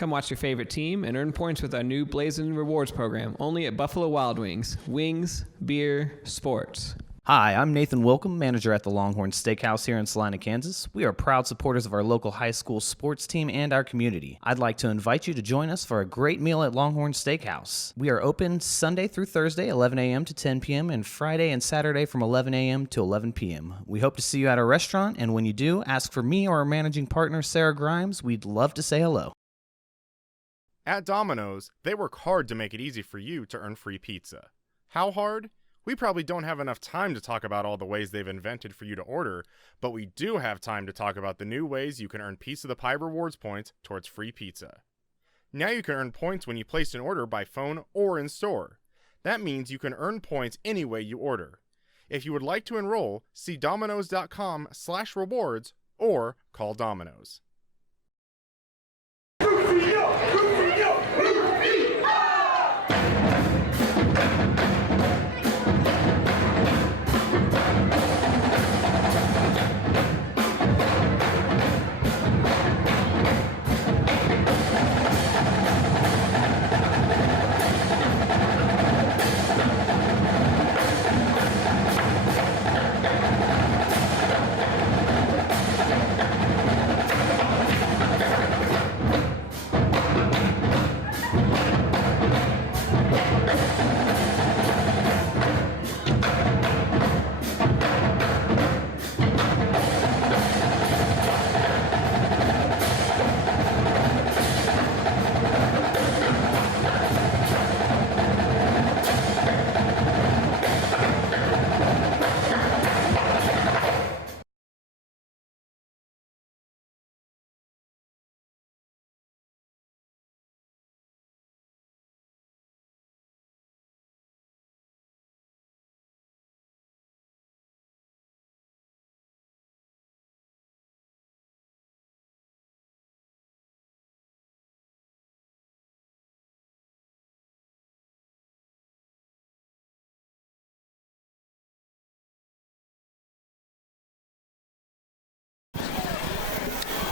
Come watch your favorite team and earn points with our new Blazin' Rewards program, only at Buffalo Wild Wings. Wings, beer, sports. Hi, I'm Nathan Wilcom, manager at the Longhorn Steakhouse here in Salina, Kansas. We are proud supporters of our local high school sports team and our community. I'd like to invite you to join us for a great meal at Longhorn Steakhouse. We are open Sunday through Thursday, 11 a.m. to 10 p.m., and Friday and Saturday from 11 a.m. to 11 p.m. We hope to see you at our restaurant, and when you do, ask for me or our managing partner, Sarah Grimes. We'd love to say hello. At Domino's, they work hard to make it easy for you to earn free pizza. How hard? We probably don't have enough time to talk about all the ways they've invented for you to order, but we do have time to talk about the new ways you can earn Piece of the Pie rewards points towards free pizza. Now you can earn points when you place an order by phone or in store. That means you can earn points any way you order. If you would like to enroll, see Domino's.com/rewards or call Domino's.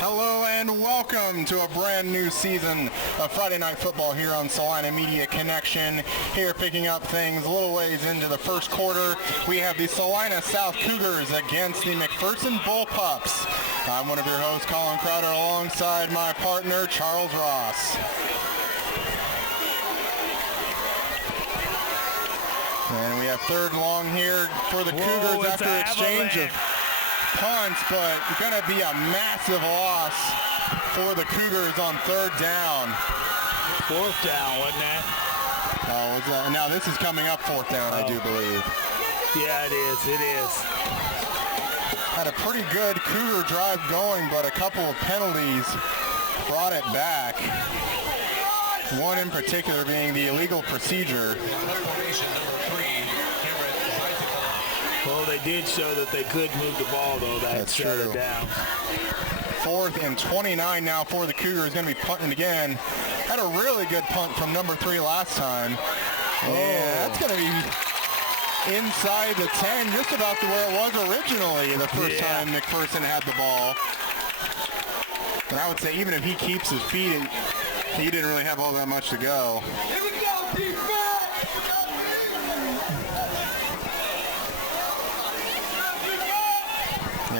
Hello and welcome to a brand new season of Friday Night Football here on Salina Media Connection. Here picking up things a little ways into the first quarter. We have the Salina South Cougars against the McPherson Bullpups. I'm one of your hosts, Colin Crowder, alongside my partner, Charles Ross. And we have third long here for the Cougars after exchange of punts, but it's going to be a massive loss for the Cougars on third down. Fourth down, wasn't that? Oh, now this is coming up fourth down, I do believe. Yeah, it is. It is. Had a pretty good Cougar drive going, but a couple of penalties brought it back. One in particular being the illegal procedure. Well, they did show that they could move the ball, though. That's shut true. It down. 4th and 29 now for the Cougars. Going to be punting again. Had a really good punt from number 3 last time. And that's going to be inside the 10, just about to where it was originally the first time McPherson had the ball. And I would say even if he keeps his feet, he didn't really have all that much to go. Here we go, defense!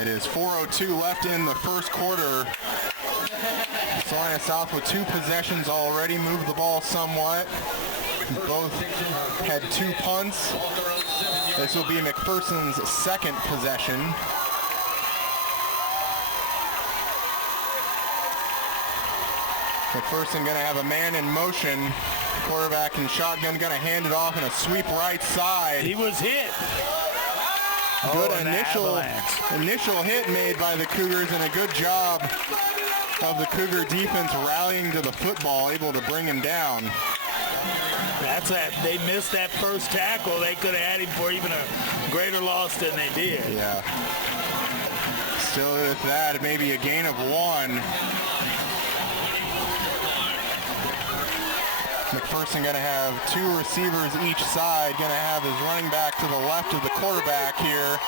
It is 4:02 left in the first quarter. Salina South with 2 possessions already, moved the ball somewhat. Both had 2 punts. This will be McPherson's second possession. McPherson going to have a man in motion. Quarterback and shotgun going to hand it off in a sweep right side. He was hit. Good initial hit made by the Cougars, and a good job of the Cougar defense rallying to the football, able to bring him down. That's that. They missed that first tackle. They could have had him for even a greater loss than they did. Yeah. Still with that, maybe a gain of 1. McPherson going to have 2 receivers each side, going to have his running back to the left of the quarterback here.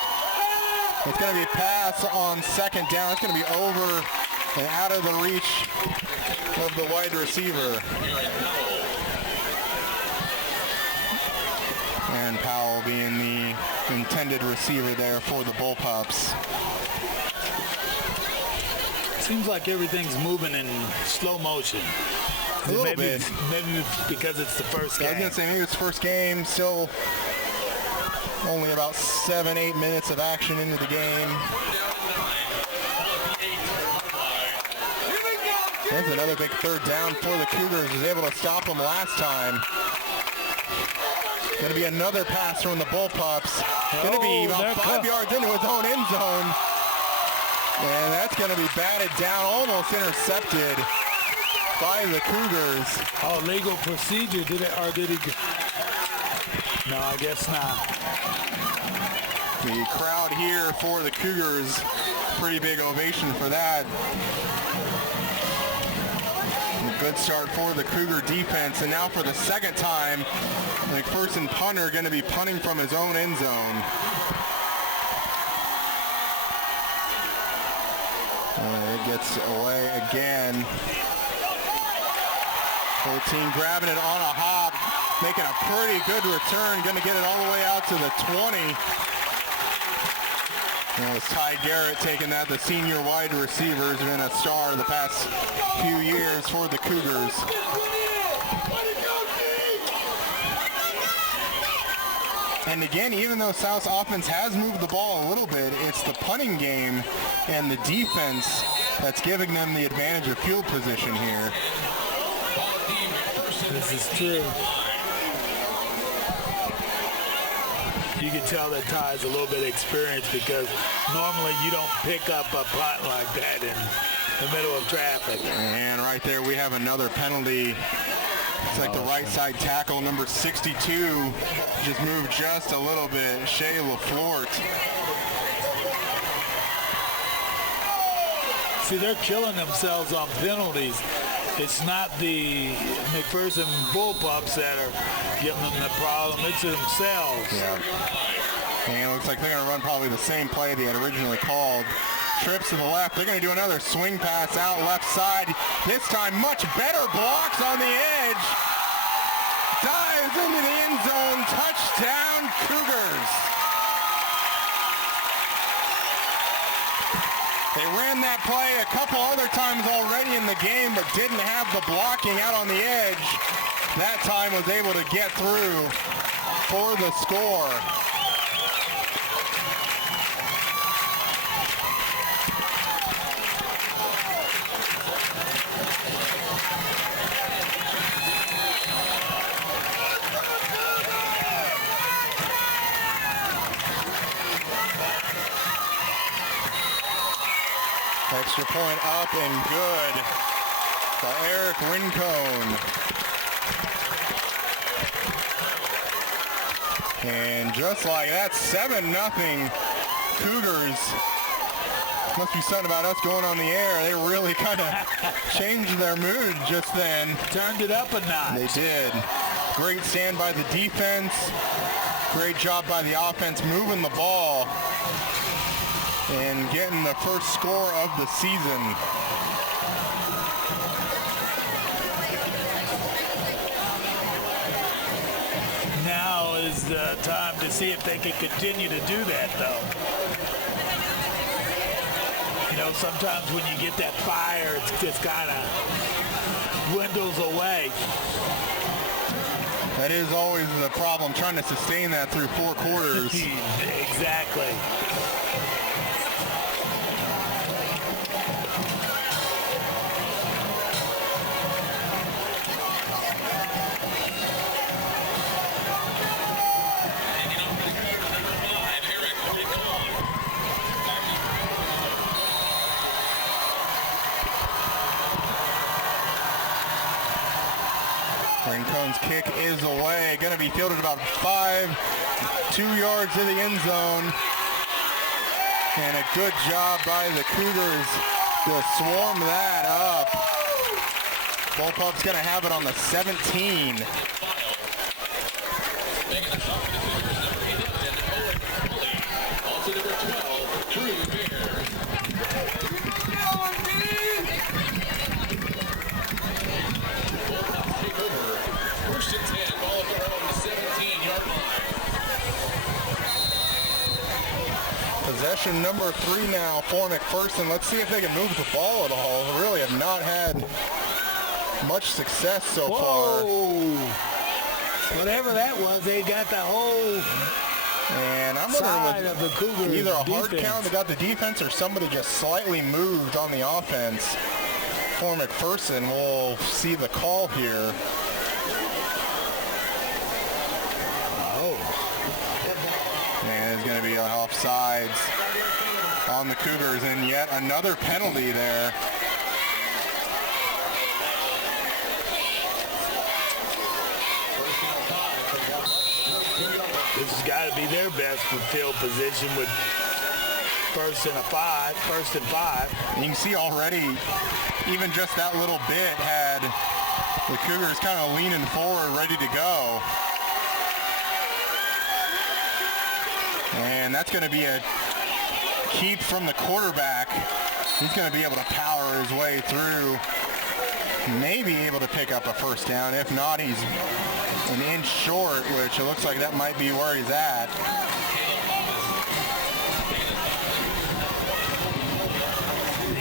It's going to be a pass on second down. It's going to be over and out of the reach of the wide receiver. And Powell being the intended receiver there for the Bullpups. Seems like everything's moving in slow motion. A little bit. Maybe it's because it's the first game. I was going to say maybe it's first game, still only about 7-8 minutes of action into the game. There's another big third down for the Cougars. Was able to stop them last time. Going to be another pass from the Bullpups. Going to be about 5 yards into his own end zone. And that's going to be batted down, almost intercepted by the Cougars. Oh, legal procedure. Did he? No, I guess not. The crowd here for the Cougars, pretty big ovation for that. A good start for the Cougar defense. And now for the second time, McPherson punter going to be punting from his own end zone. It gets away again. 14 grabbing it on a hop, making a pretty good return, going to get it all the way out to the 20. And it was Ty Garrett taking that, the senior wide receiver, has been a star the past few years for the Cougars. And again, even though South's offense has moved the ball a little bit, it's the punting game and the defense that's giving them the advantage of field position here. This is true. You can tell that Ty's a little bit experienced because normally you don't pick up a punt like that in the middle of traffic. And right there we have another penalty. It's like the right side tackle, number 62, just moved just a little bit, Shea LaFleur. See, they're killing themselves on penalties. It's not the McPherson Bullpups that are giving them the problem. It's themselves. Yeah. And it looks like they're going to run probably the same play they had originally called. Trips to the left. They're going to do another swing pass out left side. This time much better blocks on the edge. Dives into the end zone. Touchdown Cougars. They ran that play a couple other times already in the game, but didn't have the blocking out on the edge. That time was able to get through for the score. Extra point up and good by Eric Rincon. And just like that, 7-0 Cougars. Must be something about us going on the air. They really kind of changed their mood just then. Turned it up a notch. They did. Great stand by the defense. Great job by the offense moving the ball and getting the first score of the season. Now is the time to see if they can continue to do that, though. You know, sometimes when you get that fire, it just kind of dwindles away. That is always the problem, trying to sustain that through 4 quarters. Exactly. Rincon's kick is away. Going to be fielded about 2 yards in the end zone. And a good job by the Cougars to swarm that up. Bullpups going to have it on the 17. penetration, number 3 now for McPherson. Let's see if they can move the ball at all. They really have not had much success so far. Whatever that was, they got the whole And I'm side wondering of the Cougar either a hard defense. count that got the defense or somebody just slightly moved on the offense for McPherson. We'll see the call here. And it's going to be offsides on the Cougars, and yet another penalty there. This has got to be their best field position with first and 5. You can see already, even just that little bit had the Cougars kind of leaning forward, ready to go. And that's going to be a keep from the quarterback. He's going to be able to power his way through, maybe able to pick up a first down. If not, he's an inch short, which it looks like that might be where he's at.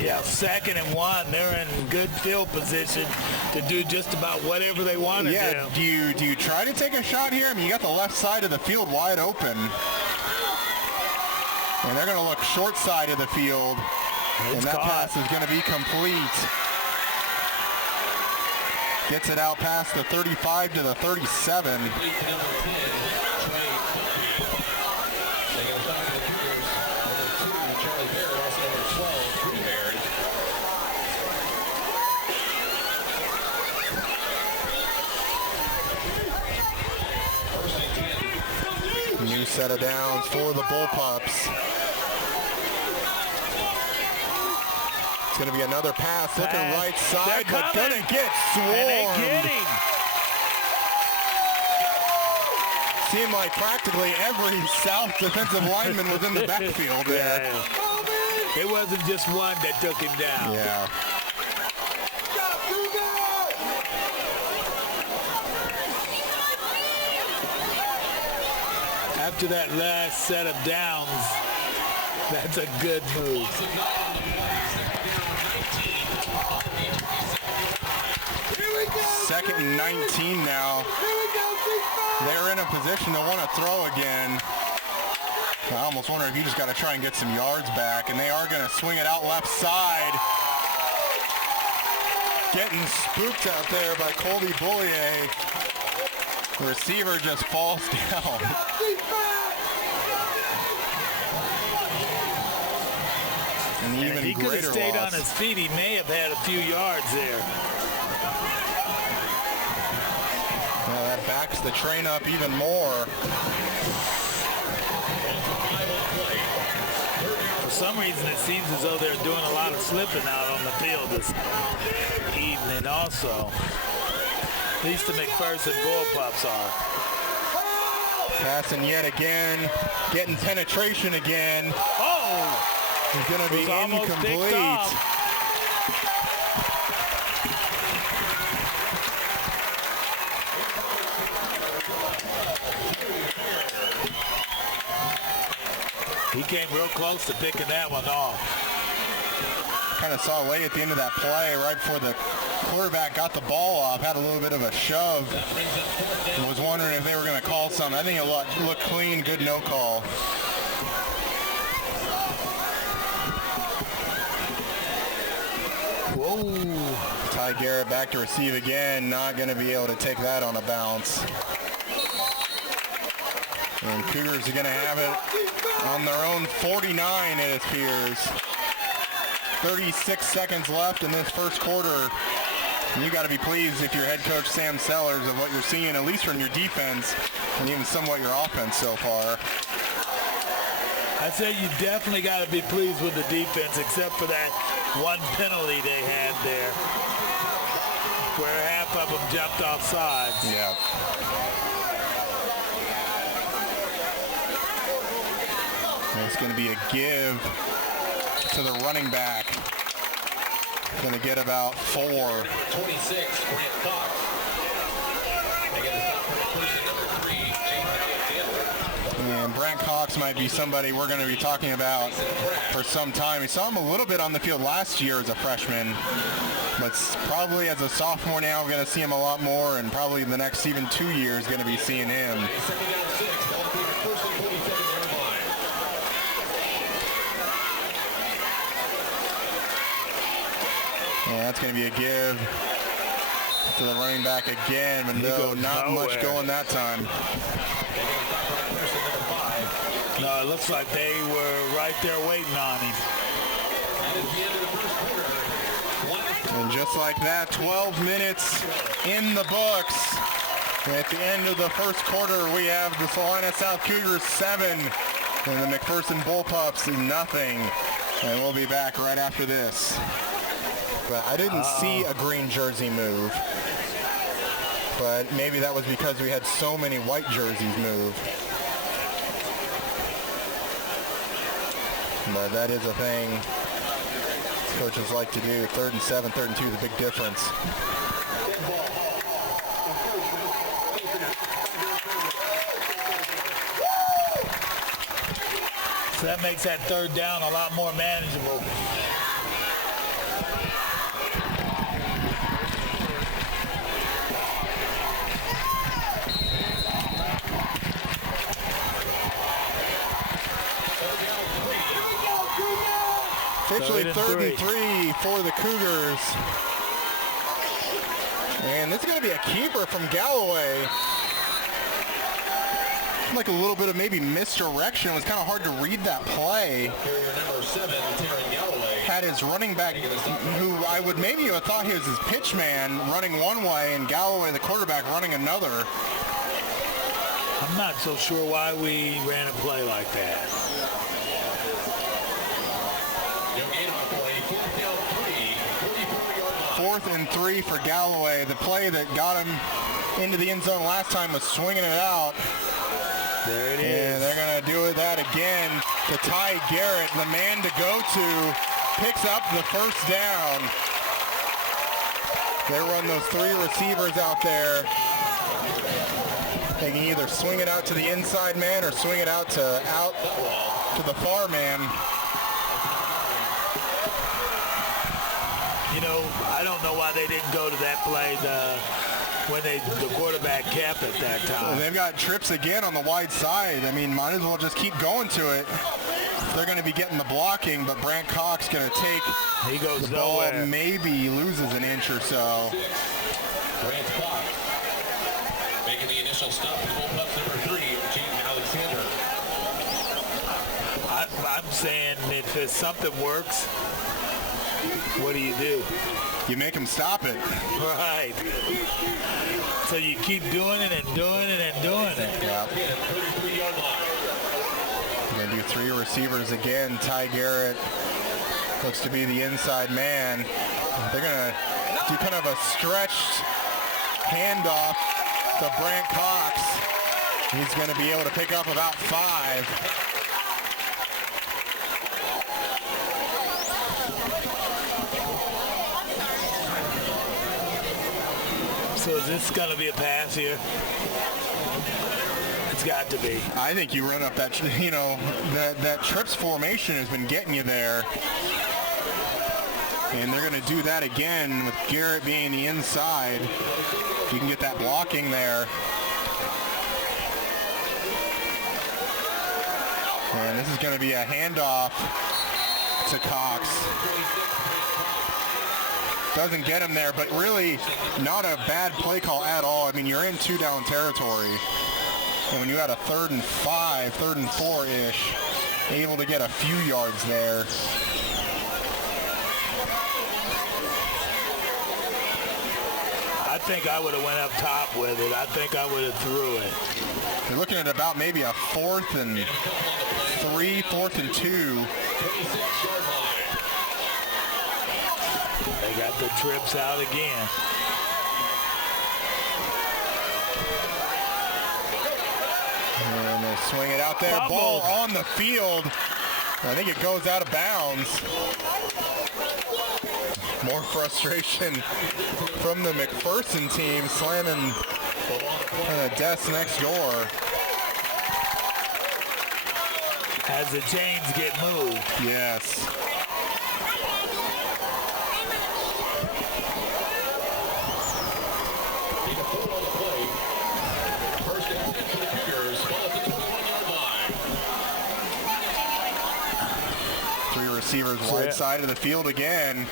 Yeah, 2nd and 1. They're in good field position to do just about whatever they want to do. Do you try to take a shot here? I mean, you got the left side of the field wide open. And they're going to look short side of the field. And that pass is going to be complete. Gets it out past the 35 to the 37. New set of downs for the Bullpups. It's going to be another pass. Looking right side, but going to get swarmed. Seemed like practically every South defensive lineman was in the backfield there. It wasn't just one that took him down. Yeah. After that last set of downs, that's a good move. Second and 19 now. They're in a position to want to throw again. I almost wonder if you just got to try and get some yards back, and they are going to swing it out left side. Getting spooked out there by Colby Boulier. The receiver just falls down. And even if he could have stayed loss on his feet, he may have had a few yards there. Well, that backs the train up even more. For some reason, it seems as though they're doing a lot of slipping out on the field this evening also. At least the McPherson Bullpups are. Passing yet again, getting penetration again. Oh! He's going to be incomplete. He came real close to picking that one off. Kind of saw late at the end of that play, right before the quarterback got the ball off, had a little bit of a shove. And was wondering if they were going to call something. I think it looked clean, good no call. Whoa. Ty Garrett back to receive again, not going to be able to take that on a bounce. And Cougars are going to have it on their own 49, it appears. 36 seconds left in this first quarter. And you got to be pleased if you're head coach Sam Sellers of what you're seeing, at least from your defense and even somewhat your offense so far. I say you definitely got to be pleased with the defense, except for that one penalty they had there, where half of them jumped off sides. Yeah. And it's going to be a give to the running back. Going to get about 4. 26, Grant Cox. They get a stop for McPherson, number 3, James Alexander. And Brent Cox might be somebody we're going to be talking about for some time. We saw him a little bit on the field last year as a freshman, but probably as a sophomore now we're going to see him a lot more, and probably the next even 2 years going to be seeing him. And that's going to be a give to the running back again, but no, not much going that time. No, it looks like they were right there waiting on him. And just like that, 12 minutes in the books. At the end of the first quarter, we have the Salina South Cougars 7 and the McPherson Bullpups nothing. And we'll be back right after this. But I didn't see a green jersey move. But maybe that was because we had so many white jerseys move. But that is a thing coaches like to do. 3rd and 7, 3rd and 2 is a big difference. So that makes that 3rd down a lot more manageable. Officially 3rd and 3 for the Cougars. And this is going to be a keeper from Galloway. Like a little bit of maybe misdirection. It was kind of hard to read that play. Number 7, Terry Galloway. Had his running back, who I would maybe have thought he was his pitch man, running one way, and Galloway, the quarterback, running another. I'm not so sure why we ran a play like that. 4th and 3 for Galloway. The play that got him into the end zone last time was swinging it out. There it is. And they're going to do that again to Ty Garrett, the man to go to, picks up the first down. They run those 3 receivers out there. They can either swing it out to the inside man or swing it out to the far man. You know, I don't know why they didn't go to that play when the quarterback kept at that time. Well, they've got trips again on the wide side. I mean, might as well just keep going to it. They're going to be getting the blocking, but Brant Cox going to take the ball, maybe loses an inch or so. Brant Cox making the initial stop. Bullpups number 3, Jaden Alexander. I'm saying if something works, what do? You make them stop it. Right. So you keep doing it and doing it and doing it. Yeah. 33-yard line. We're going to do 3 receivers again. Ty Garrett looks to be the inside man. They're going to do kind of a stretched handoff to Brant Cox. He's going to be able to pick up about 5. So is this going to be a pass here? It's got to be. I think you run up that, that trips formation has been getting you there. And they're going to do that again with Garrett being the inside. You can get that blocking there. And this is going to be a handoff to Cox. Doesn't get him there, but really not a bad play call at all. I mean, you're in 2-down territory. And when you had a 3rd and 5, 3rd and 4-ish, able to get a few yards there. I think I would have went up top with it. I think I would have threw it. You're looking at about maybe a 4th and 3, 4th and 2. They got the trips out again. And they swing it out there. Fumble. Ball on the field. I think it goes out of bounds. More frustration from the McPherson team, slamming the desk next door. as the chains get moved. Yes. First and 10 for the Cougars, ball at the 21-yard line. Three receivers wide side of the field again.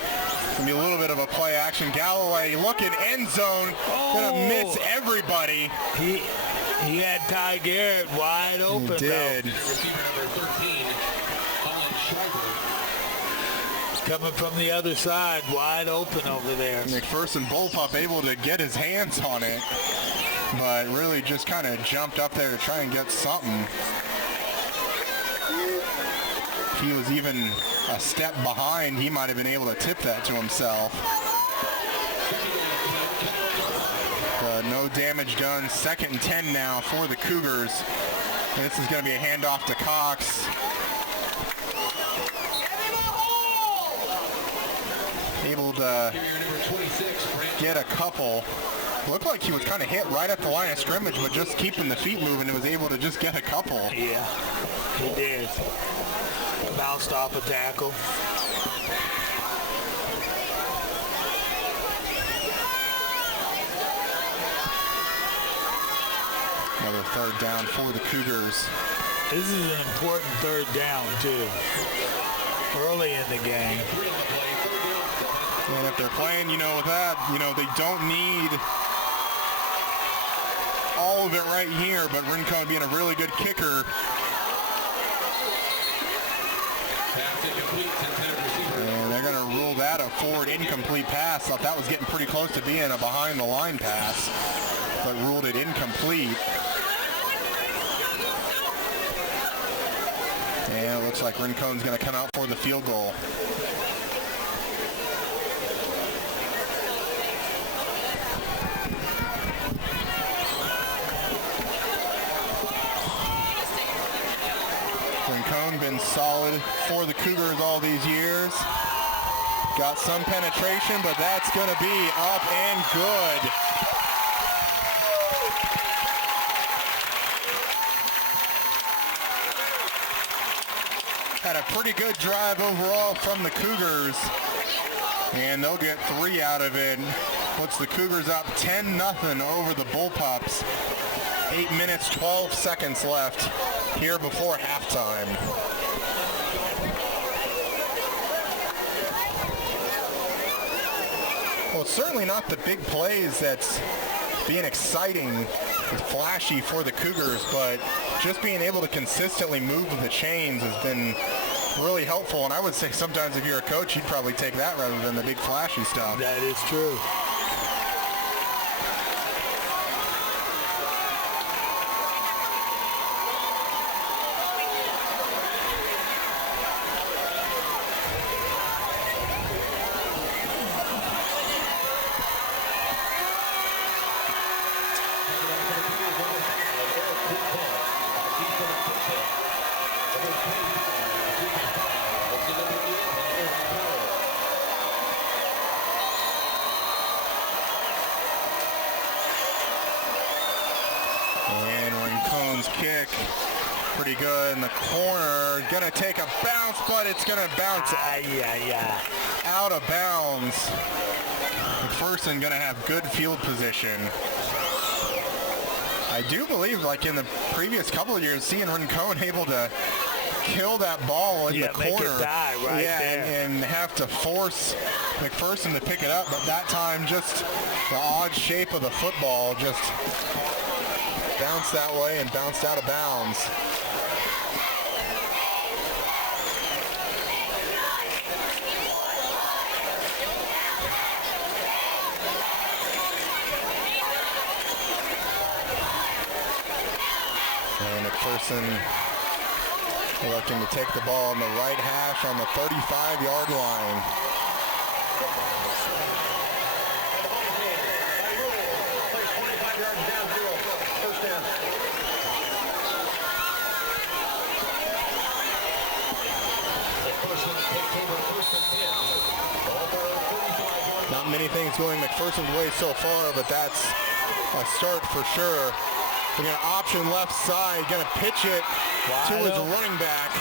Gonna be a little bit of a play action. Galloway looking end zone. Gonna miss everybody. He had Ty Garrett wide open. He did. Receiver number 13, Colin Schreiber. Coming from the other side, wide open over there. McPherson bullpup able to get his hands on it, but really just kind of jumped up there to try and get something. If he was even a step behind, he might have been able to tip that to himself. No damage done. 2nd and 10 now for the Cougars. And this is going to be a handoff to Cox. Able to get a couple. Looked like he was kind of hit right at the line of scrimmage, but just keeping the feet moving and was able to just get a couple. Yeah, he did. Bounced off a tackle. Another 3rd down for the Cougars. This is an important 3rd down, too. Early in the game. And if they're playing, with that, they don't need all of it right here, but Rincon being a really good kicker. And they're going to rule that a forward incomplete pass. Thought that was getting pretty close to being a behind the line pass, but ruled it incomplete. And it looks like Rincon's going to come out for the field goal. Rincon been solid for the Cougars all these years. Got some penetration, but that's going to be up and good. Had a pretty good drive overall from the Cougars, and they'll get 3 out of it. Puts the Cougars up 10-0 over the Bullpups. 8 minutes, 12 seconds left here before halftime. Well, it's certainly not the big plays that's being exciting and flashy for the Cougars, but just being able to consistently move with the chains has been really helpful. And I would say sometimes if you're a coach, you'd probably take that rather than the big flashy stuff. That is true. Kick, pretty good in the corner. Gonna take a bounce, but it's gonna bounce out of bounds. McPherson gonna have good field position. I do believe, like in the previous couple of years, seeing Rincon able to kill that ball in the corner, make it die right there. and have to force McPherson to pick it up, but that time just the odd shape of the football just bounced that way and bounced out of bounds. And McPherson looking to take the ball on the right hash on the 35-yard line. Not many things going McPherson's way so far, but that's a start for sure. They're going to option left side, going to pitch it to his running back.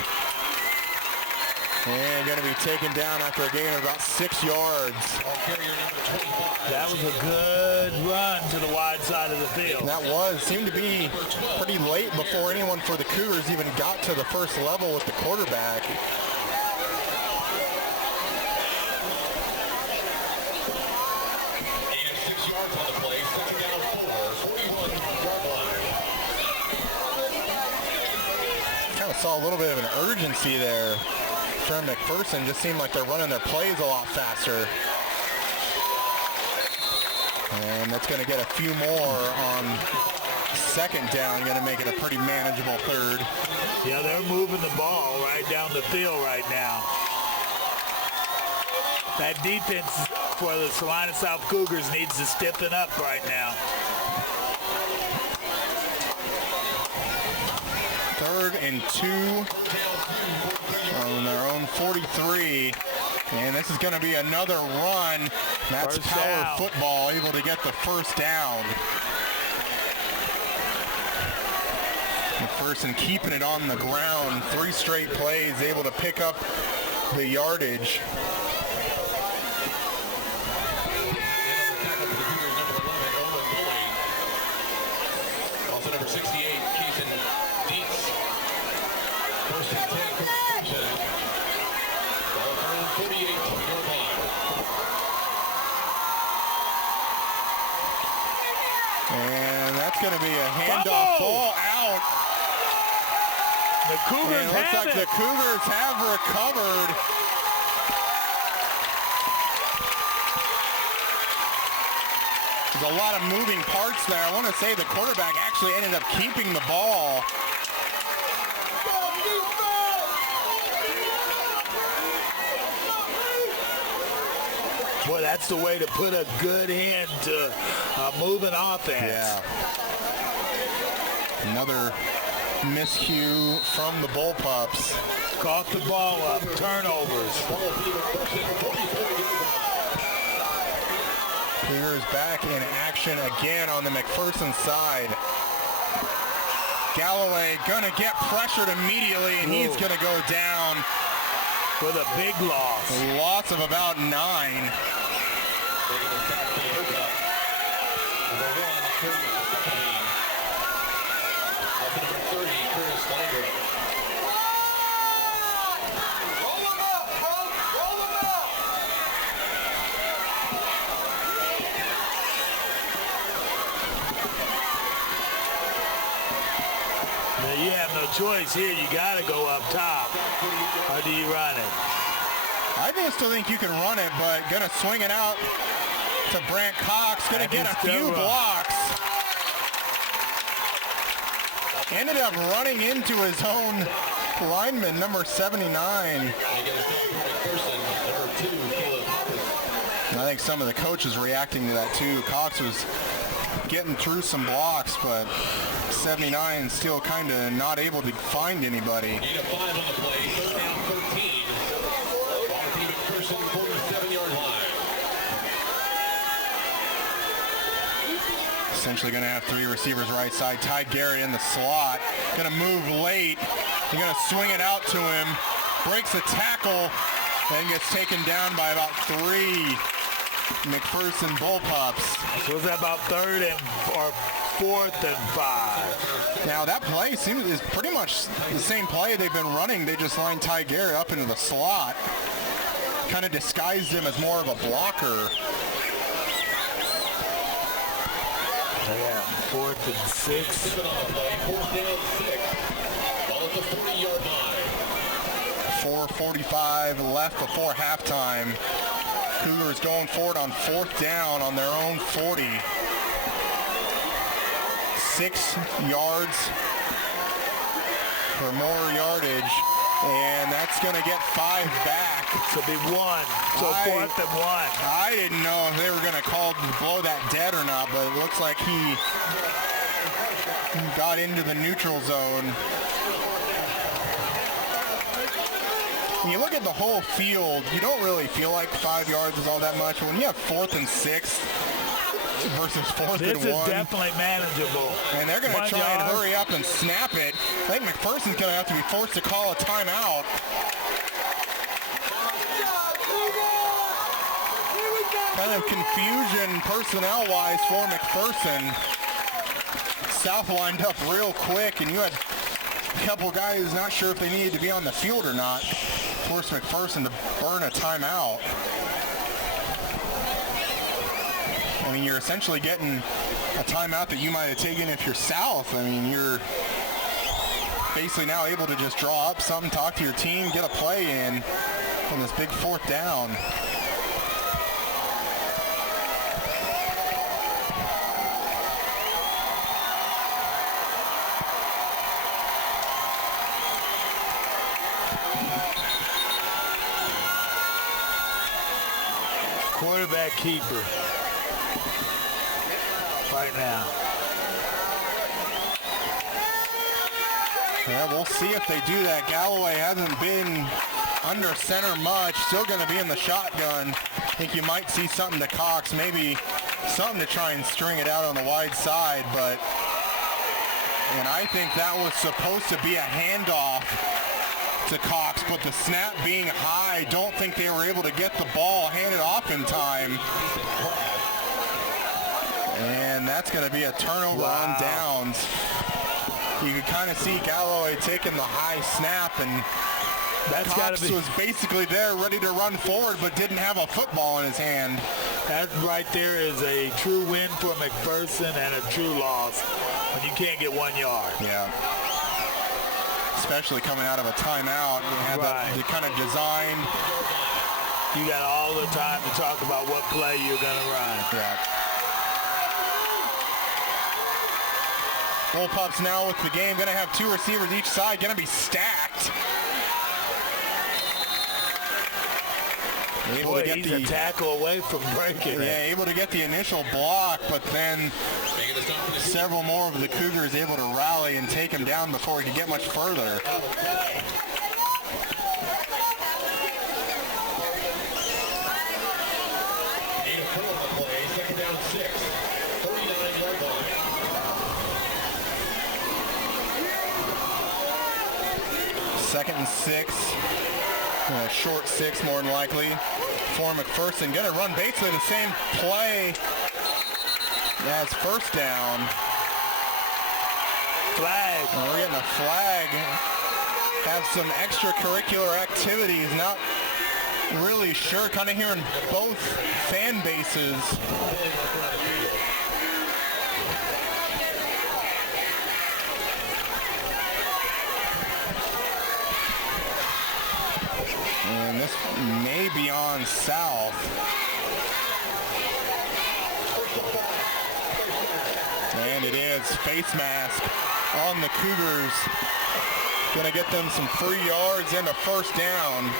And going to be taken down after a gain of about 6 yards. That was a good run to the wide side of the field. That seemed to be pretty late before anyone for the Cougars even got to the first level with the quarterback. And 6 yards on the play, second down 4, 41-yard line. Kind of saw a little bit of an urgency there from McPherson. Just seemed like they're running their plays a lot faster. And that's going to get a few more on second down, going to make it a pretty manageable third. Yeah, they're moving the ball right down the field right now. That defense for the Salina South Cougars needs to stiffen up right now. Third and 2 on their own 43. And this is going to be another run. That's First power down. football, able to get the first down. McPherson keeping it on the ground. 3 straight plays, able to pick up the yardage. Also number 68, Keaton Dietz. First and 10 for McPherson. Ball thrown 48-yard line. And that's going to be a handoff ball out. The Cougars And it looks have like it. the Cougars have recovered. There's a lot of moving parts there. I want to say the quarterback actually ended up keeping the ball. Boy, that's the way to put a good hand to moving offense. Yeah. Another miscue from the Bullpups. Caught the ball up, turnovers. Cougars back in action again on the McPherson side. Galloway gonna get pressured immediately, and he's gonna go down. With a big loss. A loss of about 9. Taking it back to the hookup. Number 1, Curtis Lane. Also number 30, Curtis Langer. Roll him up, Coach! Roll him up! Now, you have no choice here. You got to go up top. Or do you run it? I still think you can run it, but gonna swing it out to Brant Cox. Gonna And get a he's still few running. blocks. Ended up running into his own lineman, number 79. And get a stop for McPherson. Number 2, Caleb Hoppus. And I think some of the coaches reacting to that too. Cox was getting through some blocks, but 79 still kind of not able to find anybody. Gain of 5 on the play, third down 13. Ball to McPherson, 47-yard line. Essentially going to have 3 receivers right side. Ty Garrett in the slot. Going to move late. They're going to swing it out to him. Breaks a tackle and gets taken down by about 3 McPherson Bullpups. So is that about third and or fourth and 5? Now that play is pretty much the same play they've been running. They just lined Ty Garrett up into the slot. Kind of disguised him as more of a blocker. Yeah, fourth and 6. Sipping on the play, fourth down 6. Ball at the 40-yard line. 4:45 left before halftime. Cougars going forward on 4th down on their own 40. 6 yards for more yardage, and that's going to get 5 back. So be 1. So fourth and 1. I didn't know if they were going to blow that dead or not, but it looks like he got into the neutral zone. When you look at the whole field, you don't really feel like 5 yards is all that much. When you have 4th and 6, versus 4th This and is 1. definitely manageable. And they're going to 1 try and yard. hurry up and snap it. I think McPherson's going to have to be forced to call a timeout. Kind of confusion personnel-wise for McPherson. South lined up real quick, and you had a couple guys not sure if they needed to be on the field or not. Forced McPherson to burn a timeout. I mean, you're essentially getting a timeout that you might have taken if you're South. I mean, you're basically now able to just draw up something, talk to your team, get a play in on this big 4th down. Quarterback keeper right now. Yeah, we'll see if they do that. Galloway hasn't been under center much. Still going to be in the shotgun. I think you might see something to Cox, maybe something to try and string it out on the wide side. And I think that was supposed to be a handoff to Cox, but the snap being high, don't think they were able to get the ball handed off in time. And that's going to be a turnover on downs. You can kind of see Galloway taking the high snap, and That's Cox was basically there ready to run forward, but didn't have a football in his hand. That right there is a true win for McPherson and a true loss when you can't get 1 yard. Yeah. Especially coming out of a timeout. You had the kind of designed. You got all the time to talk about what play you're going to run. Yeah. Bullpups now with the game. Going to have 2 receivers each side. Going to be stacked. Able Boy, to get he's the a tackle away from breaking it. Yeah, able to get the initial block, but then several more of the Cougars able to rally and take him down before he could get much further. Second down 6, 39-yard line. Second and 6. Short 6 more than likely for McPherson. Going to run basically the same play as first down. Flag. And we're getting a flag. Have some extracurricular activities. Not really sure. Kind of hearing both fan bases. And this may be on South. And it is. Face mask on the Cougars. Going to get them some free yards and a first down.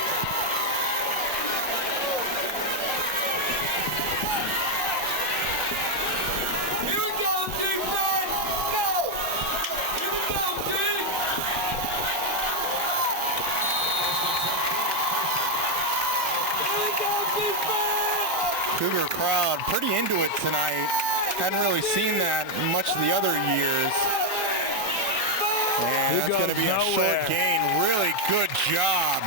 Cougar crowd pretty into it tonight. Hadn't really seen that much the other years. And that's going to be a short gain. Really good job.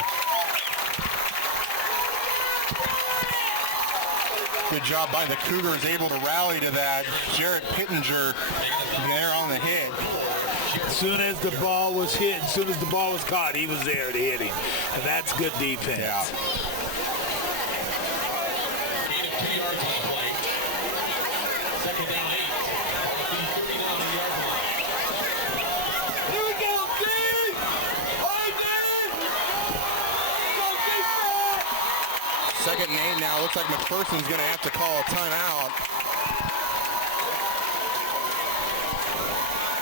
Good job by the Cougars, able to rally to that. Jarrett Pittenger there on the hit. As soon as the ball was hit, as soon as the ball was caught, he was there to hit him. And that's good defense. Yeah. Gain of 2 yards on the play. Second down 8. On the 39-yard line. Here we go, Steve! Second and 8 now. Looks like McPherson's going to have to call a timeout.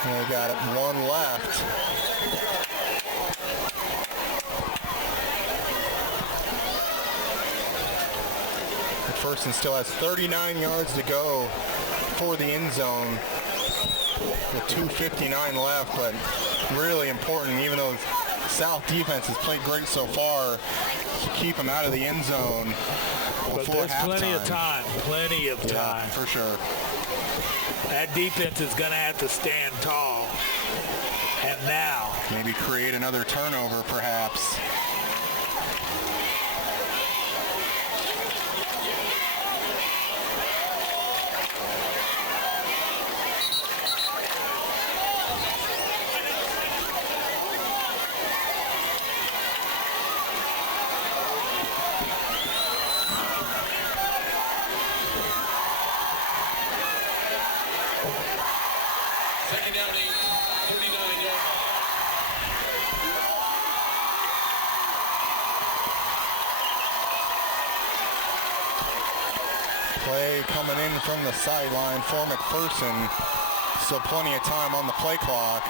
They got it. 1 left. McPherson still has 39 yards to go for the end zone with 2:59 left, but really important, even though South defense has played great so far, to keep them out of the end zone But before there's halftime. plenty of time. Plenty of time. Yeah, for sure. That defense is going to have to stand tall. And now. Maybe create another turnover, perhaps. Second down, 8, 39-yard line. Play coming in from the sideline for McPherson. Still plenty of time on the play clock.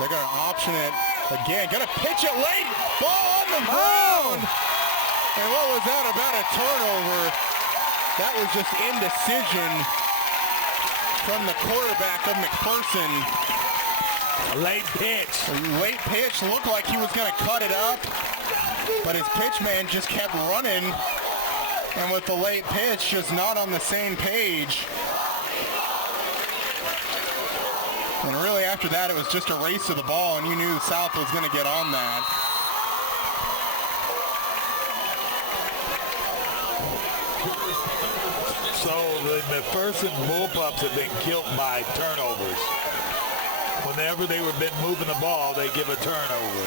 They're going to option it again. Going to pitch it late. Ball on the ground. And what was that about a turnover? That was just indecision from the quarterback of McPherson. A late pitch. A late pitch. Looked like he was going to cut it up. But his pitch man just kept running. And with the late pitch, just not on the same page. And really after that, it was just a race to the ball, and you knew South was going to get on that. So the McPherson Bullpups have been killed by turnovers. Whenever they have been moving the ball, they give a turnover.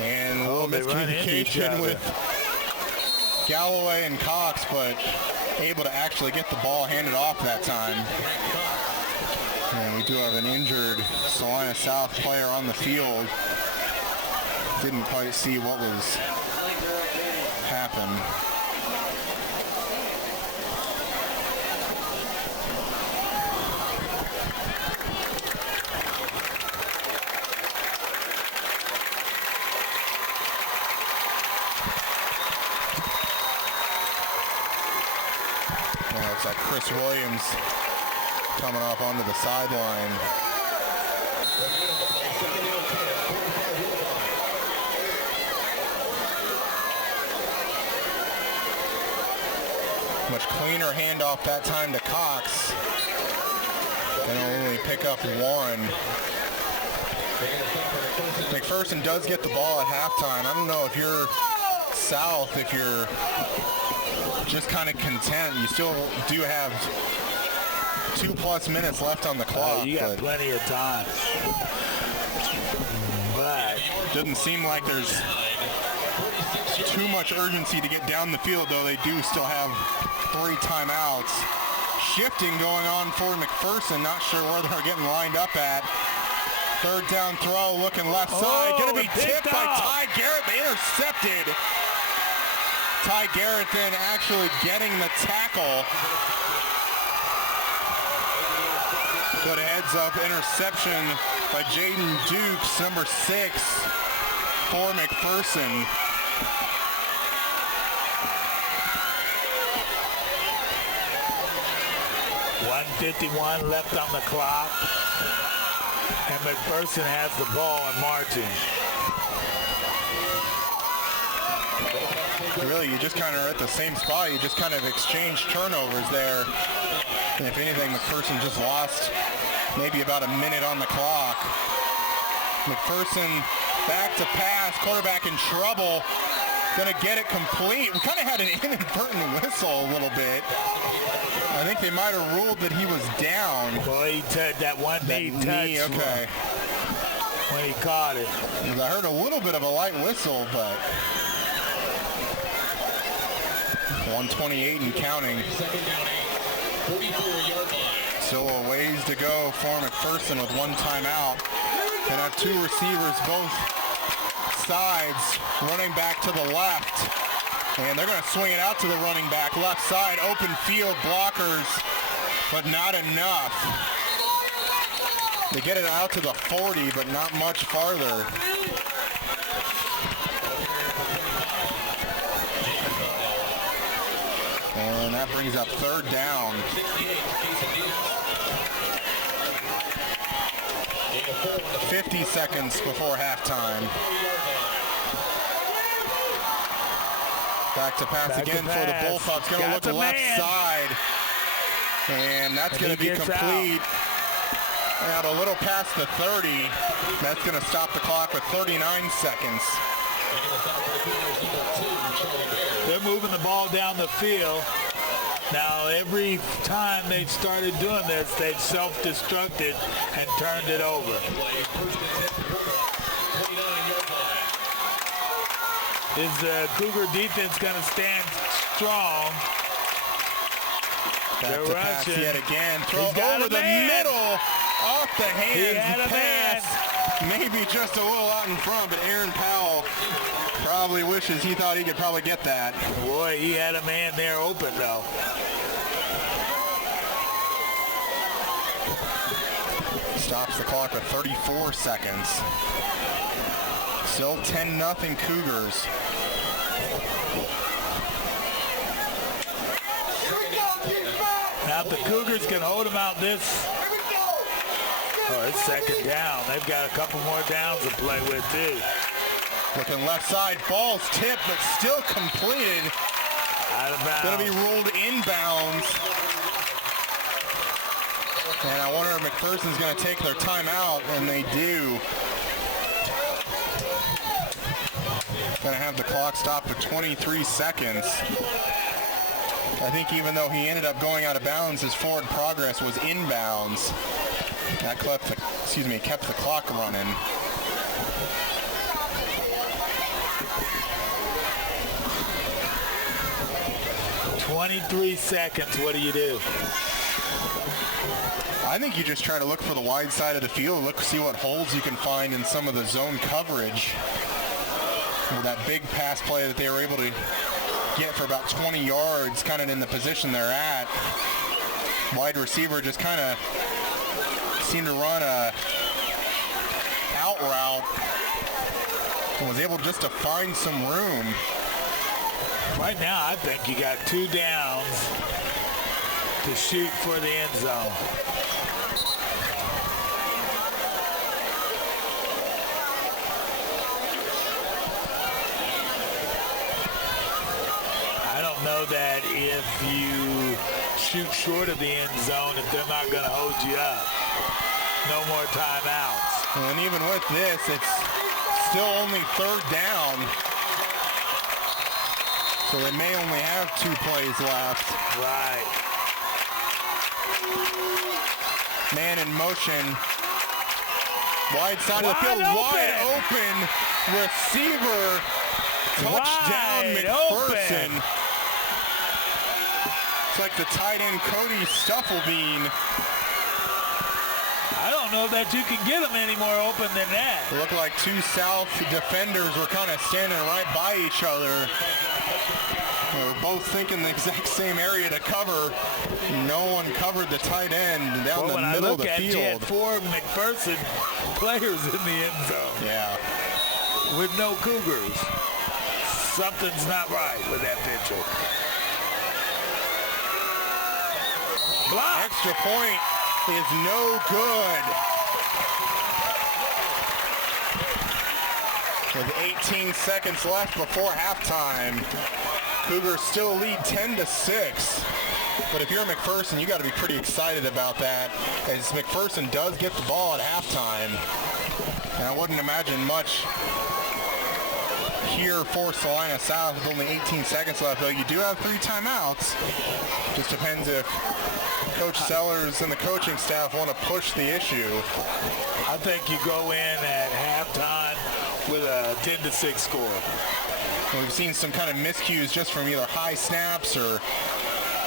And a little they run into each miscommunication other. with Galloway and Cox, but able to actually get the ball handed off that time. And we do have an injured Salina South player on the field. Didn't quite see what was happened. Looks like Chris Williams coming off onto the sideline. Much cleaner handoff that time to Cox. And only pick up one. McPherson does get the ball at halftime. I don't know if you're South, if you're just kind of content. You still do have 2+ minutes left on the clock. You got plenty of time. But doesn't seem like there's too much urgency to get down the field, though they do still have 3 timeouts. Shifting going on for McPherson. Not sure where they're getting lined up at. Third down throw, looking left side. Going to be tipped by Ty Garrett. They intercepted. Ty Garrett then actually getting the tackle. Good heads-up interception by Jaden Dukes, number 6 for McPherson. .151 left on the clock. And McPherson has the ball and marching. Really, you just kind of are at the same spot. You just kind of exchange turnovers there. And if anything, McPherson just lost maybe about a minute on the clock. McPherson back to pass. Quarterback in trouble. Going to get it complete. We kind of had an inadvertent whistle a little bit. I think they might have ruled that he was down. Well, he touched that one knee touch. Okay. When he caught it. I heard a little bit of a light whistle, but 128 and counting. Second down, 8, 44-yard line. Still a ways to go for McPherson with 1 timeout. Can have 2 receivers both sides, running back to the left. And they're going to swing it out to the running back. Left side, open field, blockers, but not enough. They get it out to the 40, but not much farther. And that brings up 3rd down. 50 seconds before halftime. Back to pass again for the Bullpups. Going to look left side. And that's And going he to be gets complete. Out a little past the 30. That's going to stop the clock with 39 seconds. They're moving the ball down the field. Now, every time they've started doing this, they've self-destructed and turned it over. Is the Cougar defense going to stand strong? Back to pass rushing. yet again. Throw He's got over a the man. middle. Off the hands. had a Pass. Maybe just a little out in front, but Aaron Powell probably wishes he thought he could probably get that. Boy, he had a man there open, though. Stops the clock at 34 seconds. Still 10-0 Cougars. Now, if the Cougars can hold them out this... Oh, it's second down. They've got a couple more downs to play with, too. Looking left side, ball's tipped, but still completed. Out of bounds. Going to be rolled inbounds. And I wonder if McPherson's going to take their timeout, and they do. Going to have the clock stopped at 23 seconds. I think even though he ended up going out of bounds, his forward progress was inbounds. That kept the clock running. $23 seconds. What do you do? I think you just try to look for the wide side of the field, see what holes you can find in some of the zone coverage. With that big pass play that they were able to get for about 20 yards, kind of in the position they're at. Wide receiver just kind of seemed to run a out route and was able just to find some room. Right now, I think you got 2 downs to shoot for the end zone. I don't know that if you shoot short of the end zone, if they're not going to hold you up. No more timeouts. And even with this, it's still only 3rd down. So they may only have 2 plays left. Right. Man in motion. Wide side of the field, wide open. Receiver. Touchdown, Wide McPherson. open. It's like the tight end Cody Stufflebean. I don't know that you can get them any more open than that. It looked like 2 South defenders were kind of standing right by each other. They were both thinking the exact same area to cover. No one covered the tight end down the middle of the field. You had 4 McPherson players in the end zone. Yeah. With no Cougars. Something's not right with that picture. Block. Extra point is no good. With 18 seconds left before halftime, Cougars still lead 10-6. But if you're McPherson, you got to be pretty excited about that, as McPherson does get the ball at halftime. And I wouldn't imagine much here for Salina South with only 18 seconds left, though you do have 3 timeouts. Just depends if Coach Sellers and the coaching staff want to push the issue. I think you go in at halftime with a 10-6 score. Well, we've seen some kind of miscues just from either high snaps or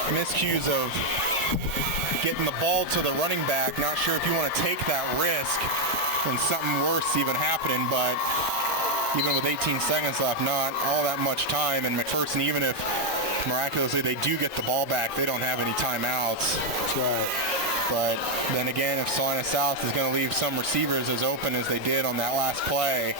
miscues of getting the ball to the running back. Not sure if you want to take that risk and something worse even happening, but even with 18 seconds left, not all that much time. And McPherson, even if miraculously they do get the ball back, they don't have any timeouts. That's right. But then again, if Salina South is going to leave some receivers as open as they did on that last play,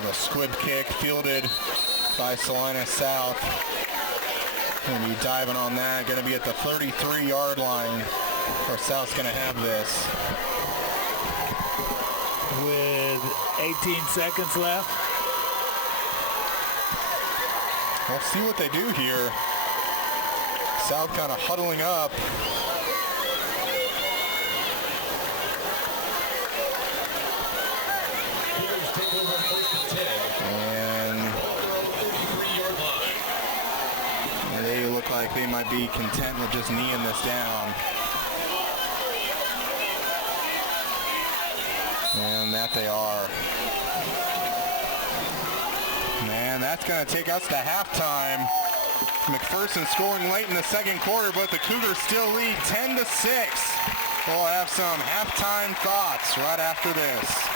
have a squib kick fielded by Salina South. Going to be diving on that. Going to be at the 33-yard line where South's going to have this. With 18 seconds left. We'll see what they do here. South kind of huddling up. And they look like they might be content with just kneeing this down. And that they are. Man, that's going to take us to halftime. McPherson scoring late in the second quarter, but the Cougars still lead 10-6. We'll have some halftime thoughts right after this.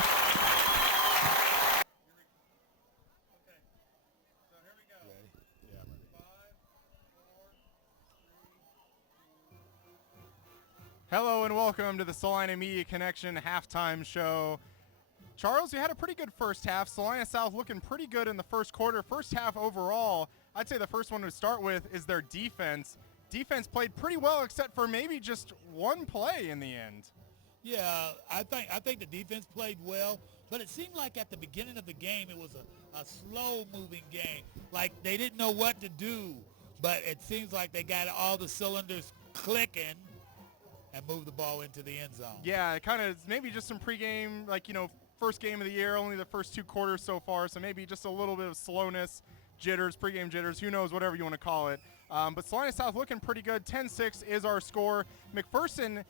Hello and welcome to the Salina Media Connection halftime show. Charles, you had a pretty good first half. Salina South looking pretty good in the first quarter. First half overall, I'd say the first one to start with is their defense. Defense played pretty well except for maybe just one play in the end. Yeah, I think the defense played well, but it seemed like at the beginning of the game it was a slow-moving game. Like they didn't know what to do, but it seems like they got all the cylinders clicking and moved the ball into the end zone. Yeah, kind of maybe just some pregame, first game of the year, only the first two quarters so far, so maybe just a little bit of slowness, jitters, pregame jitters, who knows, whatever you want to call it. But Salina South looking pretty good. 10-6 is our score. McPherson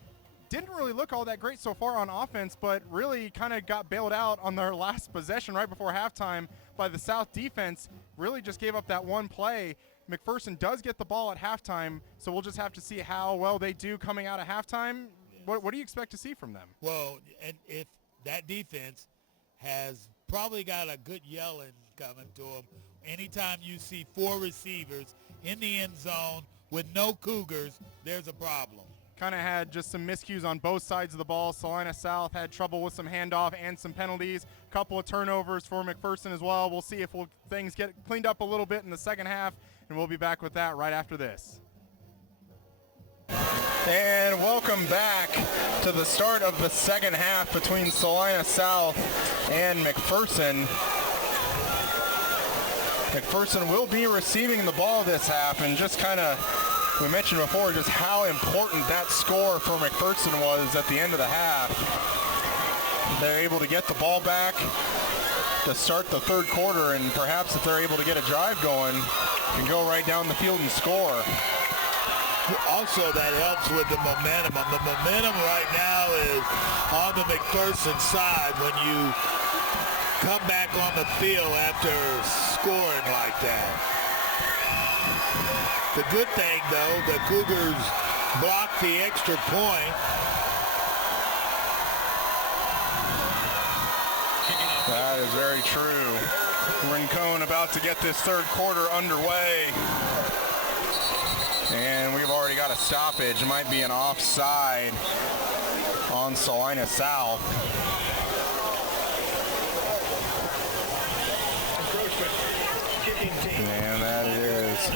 didn't really look all that great so far on offense, but really kind of got bailed out on their last possession right before halftime by the South defense. Really just gave up that one play. McPherson does get the ball at halftime, so we'll just have to see how well they do coming out of halftime. What do you expect to see from them? Well, and if that defense has probably got a good yelling coming to them, anytime you see four receivers in the end zone with no Cougars, there's a problem. Kind of had just some miscues on both sides of the ball. Salina South had trouble with some handoff and some penalties. A couple of turnovers for McPherson as well. We'll see if things get cleaned up a little bit in the second half, and we'll be back with that right after this. And welcome back to the start of the second half between Salina South and McPherson. McPherson will be receiving the ball this half, and just kind of, we mentioned before just how important that score for McPherson was at the end of the half. They're able to get the ball back to start the third quarter, and perhaps if they're able to get a drive going, can go right down the field and score. Also, that helps with the momentum. The momentum right now is on the McPherson side when you come back on the field after scoring like that. The good thing, though, the Cougars blocked the extra point. That is very true. Rincon about to get this third quarter underway. And we've already got a stoppage. It might be an offside on Salina South. And that it is.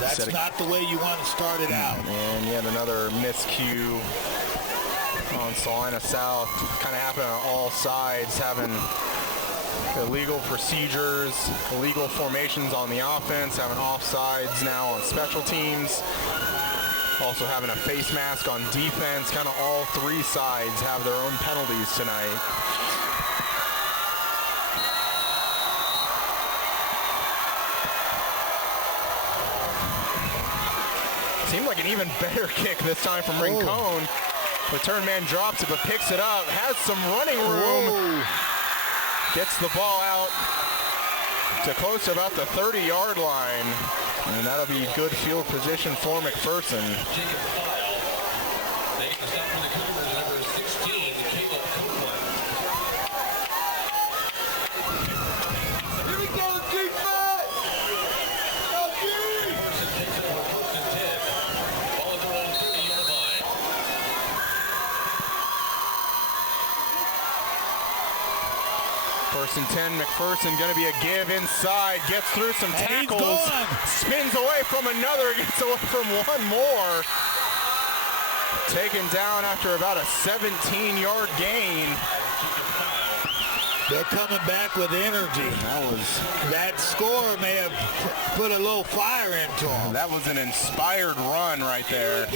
That's not the way you want to start it out. And yet another miscue on Salina South. Kind of happening on all sides, having illegal procedures, illegal formations on the offense, having offsides now on special teams, also having a face mask on defense. Kind of all three sides have their own penalties tonight. Seemed like an even better kick this time from Rincon. Return man drops it but picks it up, has some running room. Whoa. Gets the ball out to close to about the 30-yard line. And that'll be good field position for McPherson. First and 10, McPherson going to be a give inside, gets through some And he's tackles, gone. spins away from another, gets away from one more. Taken down after about a 17-yard gain. They're coming back with energy. That score may have put a little fire into them. That was an inspired run right there.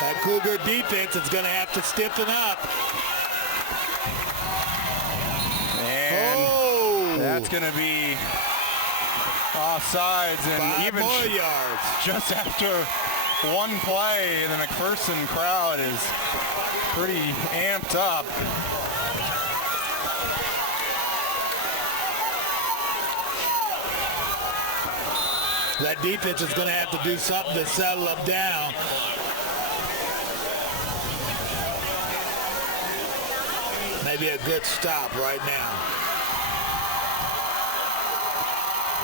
That Cougar defense is going to have to stiffen up. And that's going to be offsides, and 5 even more yards. just after one play, the McPherson crowd is pretty amped up. That defense is going to have to do something to settle them down. Maybe a good stop right now.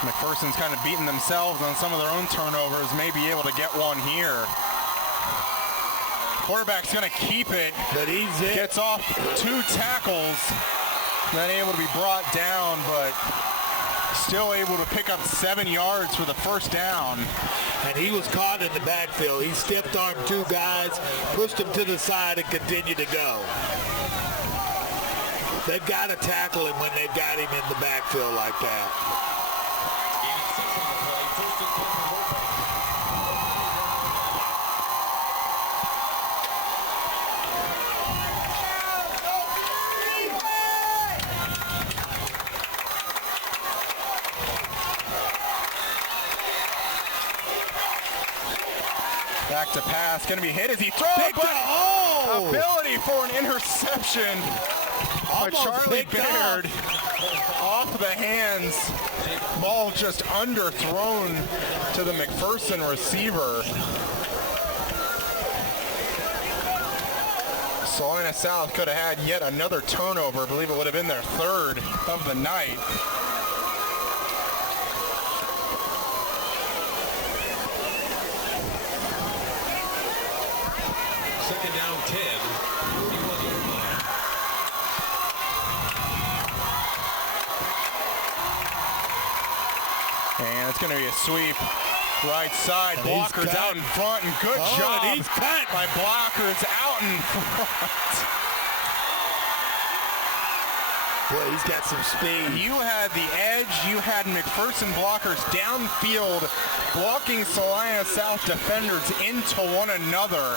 McPherson's kind of beating themselves on some of their own turnovers, may be able to get one here. Quarterback's going to keep it, But he's it. gets off 2 tackles, then able to be brought down, but still able to pick up 7 yards for the first down. And he was caught in the backfield. He stiff-armed 2 guys, pushed them to the side, and continued to go. They've got to tackle him when they've got him in the backfield like that. Back to pass, going to be hit as he throws, Picked but up. ability for an interception by Almost Charlie picked Baird. Off the hands, ball just underthrown to the McPherson receiver. Salina South could have had yet another turnover. I believe it would have been their 3rd of the night. Second down 10. 41-yard line. And it's going to be a sweep right side. And he's Blockers cut. out in front, and good Oh, job and he's cut. by Blockers out in front. Boy, he's got some speed. You had the edge. You had McPherson blockers downfield, blocking Salina South defenders into one another.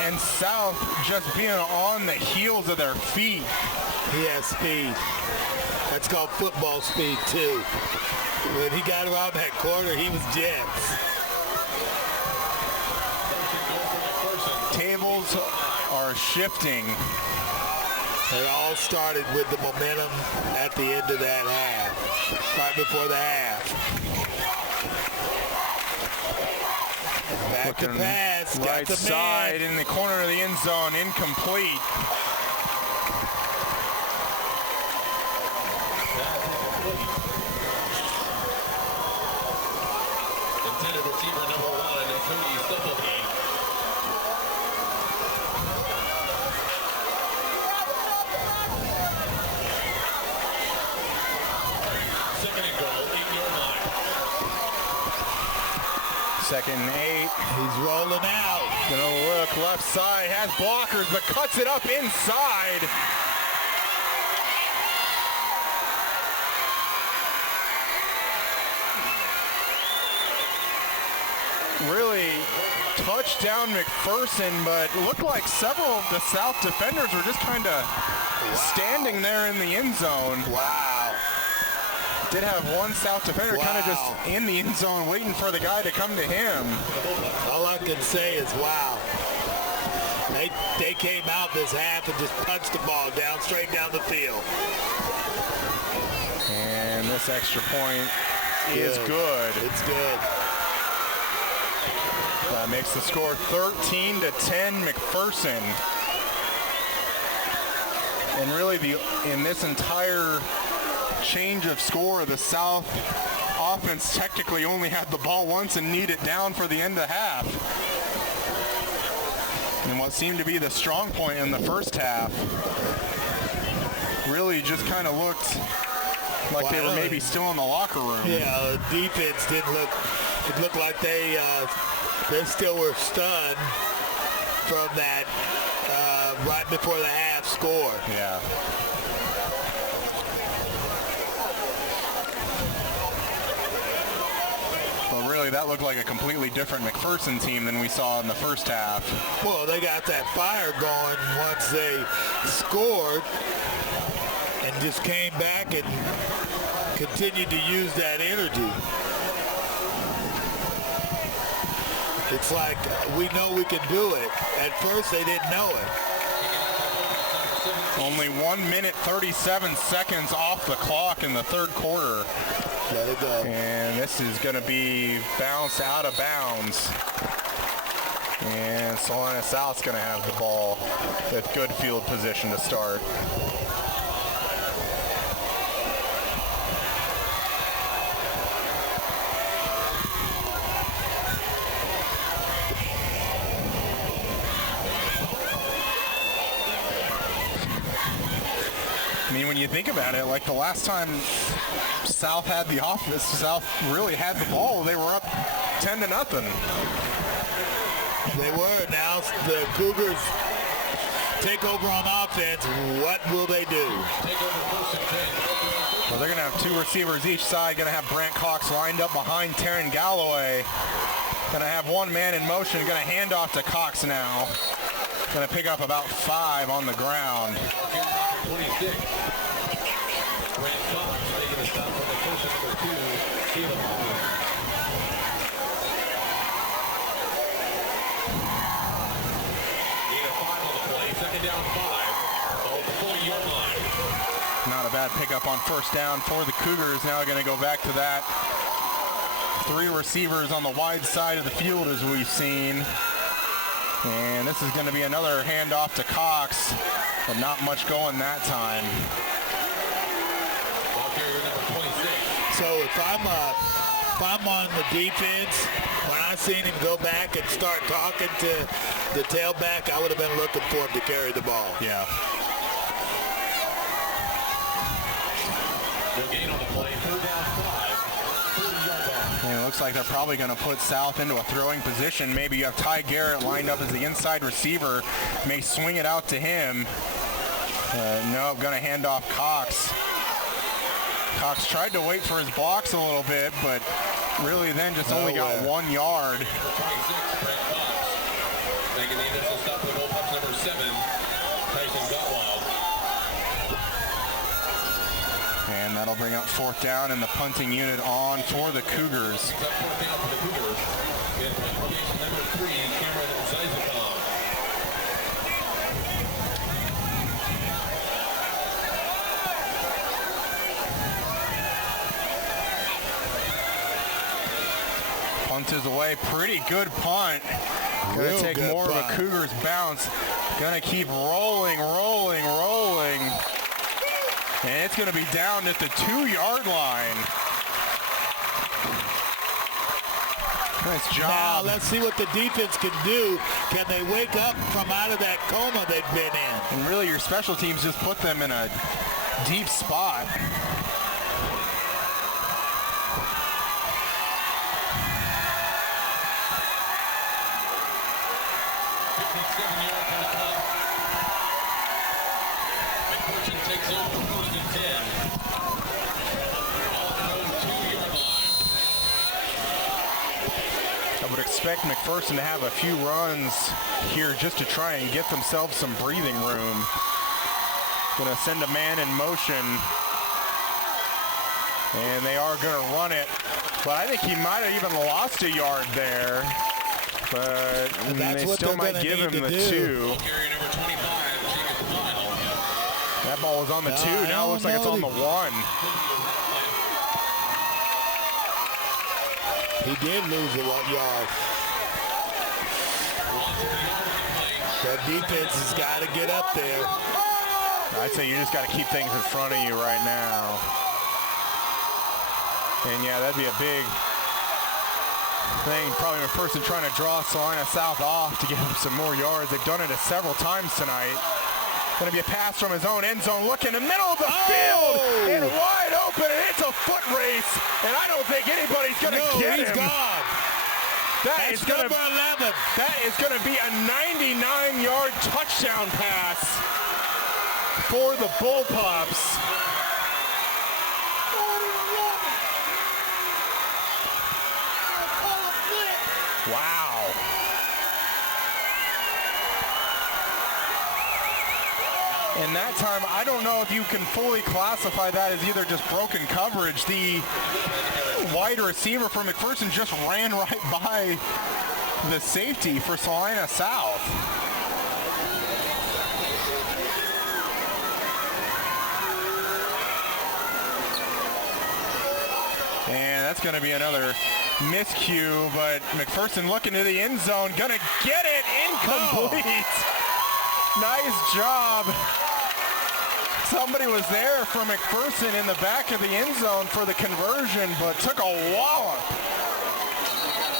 And South just being on the heels of their feet. He has speed. That's called football speed, too. When he got around that corner, he was jets. Tables are shifting. They all started with the momentum at the end of that half, right before the half. Back to Looking pass, got right the side man. in the corner of the end zone, incomplete. Intended receiver number 1, Cody Stubbleby. Second and goal, 8-yard line. Second and 8. He's rolling out. Gonna look left side, has blockers, but cuts it up inside. Really touchdown McPherson, but looked like several of the South defenders were just kind of standing there in the end zone. Wow. Did have one South defender kind of just in the end zone waiting for the guy to come to him. All I can say is wow. They came out this half and just punched the ball down, straight down the field. And this extra point is good. It's good. That makes the score 13-10 McPherson. And really in this entire change of score, the South offense technically only had the ball once and kneed it down for the end of the half. And what seemed to be the strong point in the first half really just kind of looked like they were maybe still in the locker room. Yeah, the defense didn't look, it looked like they still were stunned from that right before the half score. Yeah. Well, really, that looked like a completely different McPherson team than we saw in the first half. Well, they got that fire going once they scored and just came back and continued to use that energy. It's like, we know we can do it. At first, they didn't know it. Only 1 minute, 37 seconds off the clock in the third quarter. Let it go. And this is going to be bounced out of bounds. And Salina South's going to have the ball with good field position to start. I mean, when you think about it, like the last time South had the offense, South really had the ball, they were up 10-0. They were. Now the Cougars take over on offense. What will they do? Well, they're going to have two receivers each side. Going to have Brant Cox lined up behind Taryn Galloway. Going to have one man in motion. Going to hand off to Cox now. Going to pick up about 5 on the ground. 26. Brant Cox making a stop on the first number 2, Caleb Hall. Gain of 5 on the play, second down 5. Oh, the 40-yard line. Not a bad pickup on first down for the Cougars. Now going to go back to that. 3 receivers on the wide side of the field as we've seen. And this is going to be another handoff to Cox, but not much going that time. Ball carrier number 26. So if I'm on the defense, when I seen him go back and start talking to the tailback, I would have been looking for him to carry the ball. Yeah. No gain on the play, third down 5. 30-yard line. And it looks like they're probably going to put South into a throwing position. Maybe you have Ty Garrett lined up as the inside receiver. May swing it out to him. No, going to hand off Cox. Cox tried to wait for his blocks a little bit, but really then just only got 1 yard. Number 26, Brant Cox. Making the initial stop for the goal punch number 7, Tyson Gottwald. And that'll bring up fourth down and the punting unit on for the Cougars. That fourth down for the Cougars. We have formation number 3, Cameron Zeisakov. Punt is away. Pretty good punt. Going to take more of a Cougars bounce. Going to keep rolling. And it's going to be down at the 2-yard line. Nice job. Now let's see what the defense can do. Can they wake up from out of that coma they've been in? And really your special teams just put them in a deep spot. McPherson takes over first and 10. On their own 2-yard line. I would expect McPherson to have a few runs here just to try and get themselves some breathing room. Going to send a man in motion. And they are going to run it. But I think he might have even lost a yard there. But that's they what still they're might gonna give need him to the do. 2. Carrier number 25, Jacob Lyle. That ball was on the 2. Now it looks like it's on the 1. He did lose a yard. That defense has got to get up there. I'd say you just got to keep things in front of you right now. And yeah, that'd be a big thing. Probably McPherson trying to draw Salina South off to give them some more yards. They've done it several times tonight. Going to be a pass from his own end zone. Look in the middle of the field and wide open, and it's a foot race. And I don't think anybody's going to get him. He's gone. That's number 11. That is going to be a 99-yard touchdown pass for the Bullpups. Wow. And that time, I don't know if you can fully classify that as either just broken coverage. The wide receiver for McPherson just ran right by the safety for Salina South. And that's going to be another miscue, but McPherson looking to the end zone, going to get it, incomplete. Nice job. Somebody was there for McPherson in the back of the end zone for the conversion, but took a wallop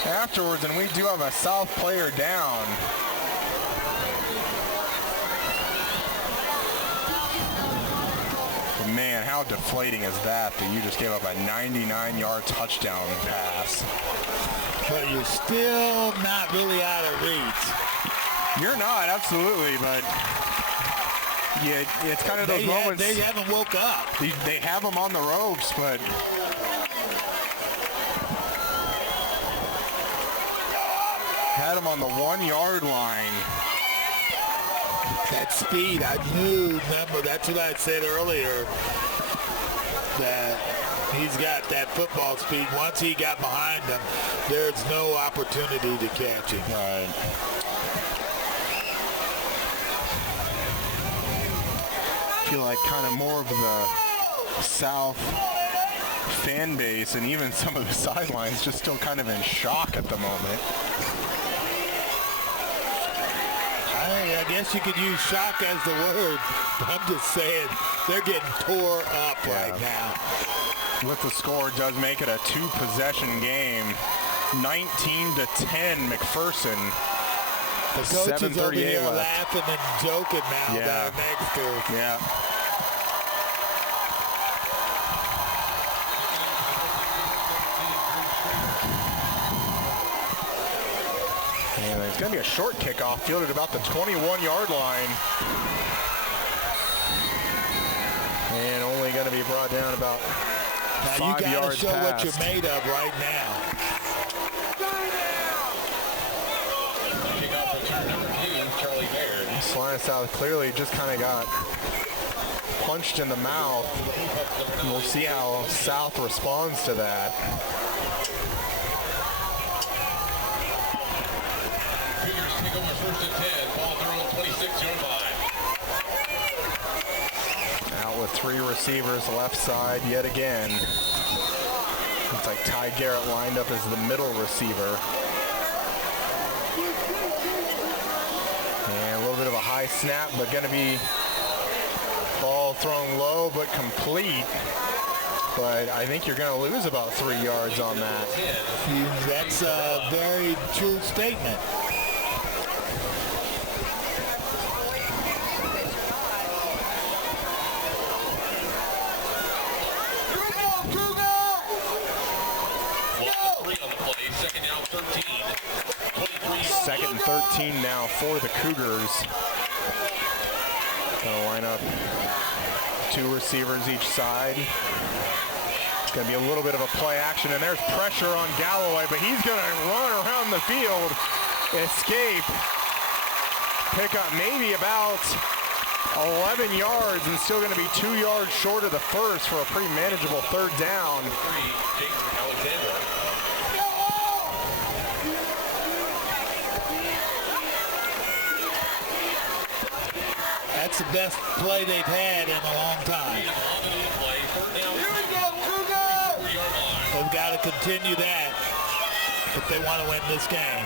afterwards, and we do have a South player down. Man, how deflating is that you just gave up a 99-yard touchdown pass. But you're still not really out of reach. You're not, absolutely, but yeah, it's kind of those moments. They haven't woke up. They have them on the ropes, but had them on the 1-yard line. That speed, I knew, remember, that's what I said earlier, that he's got that football speed. Once he got behind him, there's no opportunity to catch him. Right. I feel like kind of more of the South fan base and even some of the sidelines just still kind of in shock at the moment. I guess you could use shock as the word. I'm just saying they're getting tore up right now. With the score, does make it a 2-possession game. 19-10 McPherson. The coaches over here laughing and joking now down next to us. Yeah. And it's going to be a short kickoff fielded about the 21-yard line. And only going to be brought down about 5 yards you got to show past. what you're made of right now. Salina South clearly just kind of got punched in the mouth. And we'll see how South responds to that. Cougars take over 1st and 10, ball at their own 26-yard line. Out with 3 receivers left side yet again. Looks like Ty Garrett lined up as the middle receiver. And a little bit of a high snap, but going to be ball thrown low but complete. But I think you're going to lose about 3 yards on that. That's a very true statement. Second and 13 now for the Cougars. Going to line up 2 receivers each side. It's going to be a little bit of a play action, and there's pressure on Galloway, but he's going to run around the field, escape, pick up maybe about 11 yards, and still going to be 2 yards short of the first for a pretty manageable 3rd down. That's the best play they've had in a long time. They've got to continue that if they want to win this game.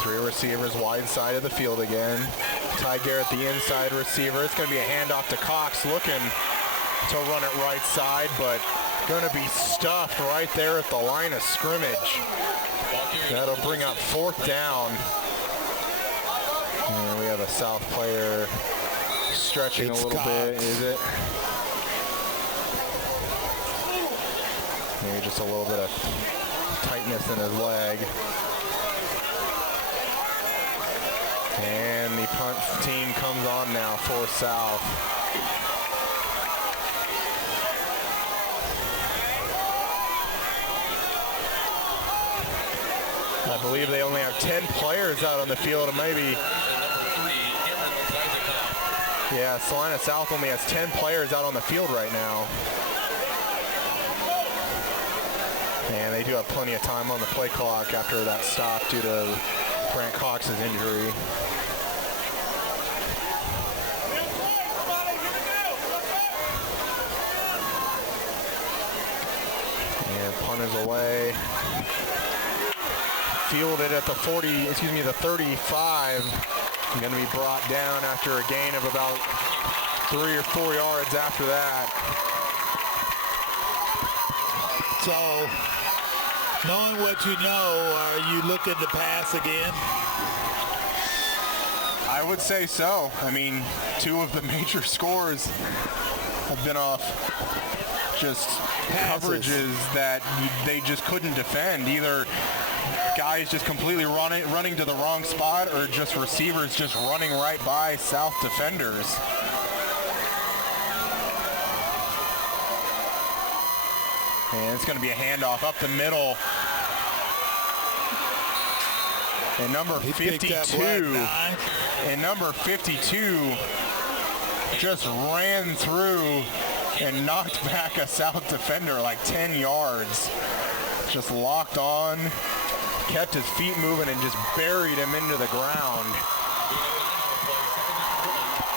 3 receivers wide side of the field again. Ty Garrett, the inside receiver. It's going to be a handoff to Cox, looking to run it right side, but going to be stuffed right there at the line of scrimmage. That'll bring up 4th down. And we have a South player stretching It's a little bit, Cox. is it? Maybe just a little bit of tightness in his leg. And the punt team comes on now for South. I believe they only have 10 players out on the field, and maybe. Yeah, Salina South only has 10 players out on the field right now. And they do have plenty of time on the play clock after that stop due to Grant Cox's injury. And punt is away. Fielded at the 35. Going to be brought down after a gain of about 3 or 4 yards after that. So, knowing what you know, are you looking to pass again? I would say so. I mean, 2 of the major scores have been off just coverages that they just couldn't defend. Either guys just completely running to the wrong spot, or just receivers just running right by South defenders. And it's going to be a handoff up the middle. And number 52 just ran through and knocked back a South defender like 10 yards. Just locked on, kept his feet moving, and just buried him into the ground.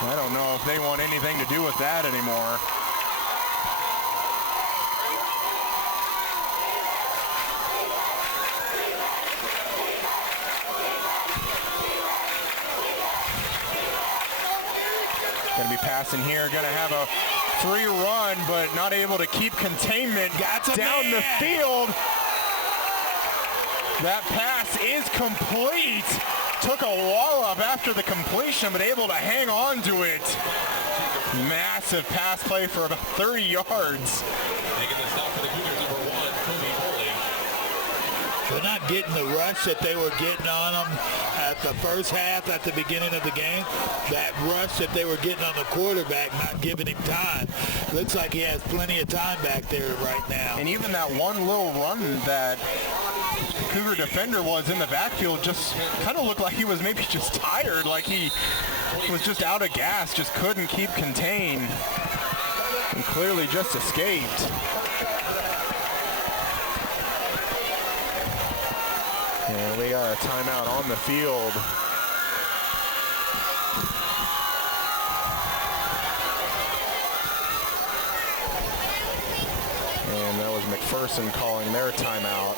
I don't know if they want anything to do with that anymore. Going to be passing here, going to have a free run, but not able to keep containment. Got down the field. That pass is complete. Took a wallop after the completion, but able to hang on to it. Massive pass play for about 30 yards. Making the stop for the Cougars, number 1, Kobe Bowling. They're not getting the rush that they were getting on them at the first half, at the beginning of the game. That rush that they were getting on the quarterback, not giving him time. Looks like he has plenty of time back there right now. And even that one little run that Cougar defender was in the backfield just kind of looked like he was maybe just tired, like he was just out of gas, just couldn't keep contained, and clearly just escaped. And we got a timeout on the field. And that was McPherson calling their timeout.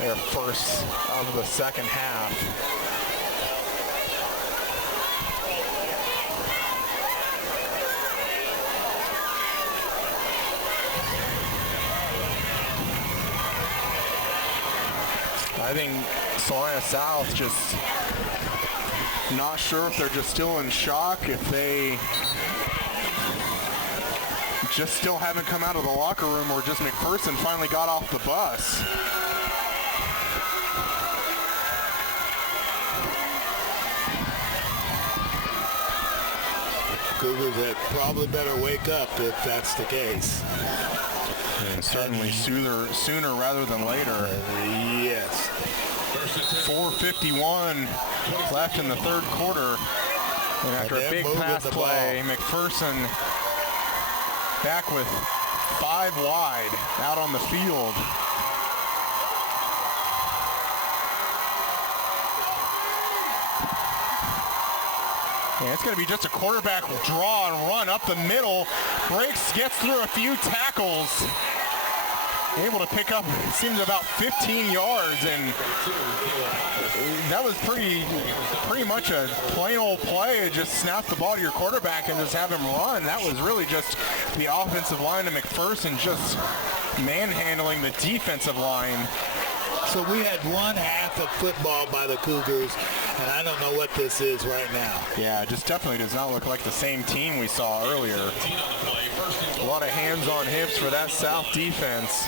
Their first of the second half. I think Salina South just not sure if they're just still in shock, if they just still haven't come out of the locker room, or just McPherson finally got off the bus. Cougars had probably better wake up if that's the case. And certainly sooner rather than later. Yes. 4:51 left in the third quarter. And after a big pass play, McPherson back with 5 wide out on the field. And it's going to be just a quarterback draw and run up the middle. Breaks, gets through a few tackles. Able to pick up, seems about 15 yards, and that was pretty much a plain old play. It just snap the ball to your quarterback and just have him run. That was really just the offensive line of McPherson just manhandling the defensive line. So we had one half of football by the Cougars, And I don't know what this is right now. Yeah, it just definitely does not look like the same team we saw earlier. A lot of hands on hips for that South defense.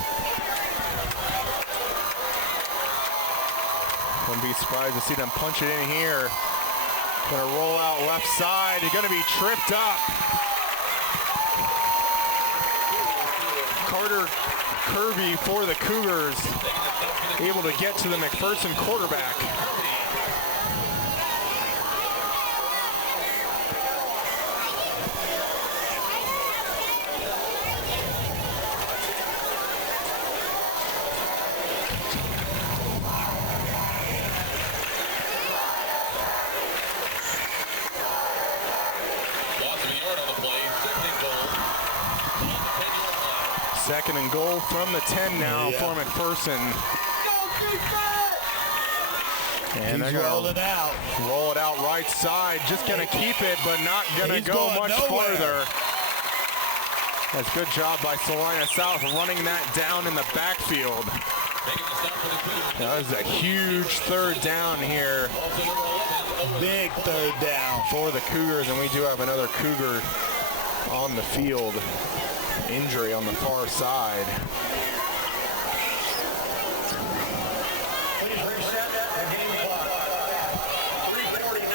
Wouldn't be surprised to see them punch it in here. Gonna roll out left side. They're gonna be tripped up. Carter Kirby for the Cougars, able to get to the McPherson quarterback. Second and goal from the 10 now for McPherson. And he's they're roll it out. Roll it out right side. Just going to keep it, but not going to go much farther. That's a good job by Salina South running that down in the backfield. That was a huge third down here. Big third down for the Cougars, and we do have another Cougar on the field. Injury on the far side. Please reset the game clock. 3:49.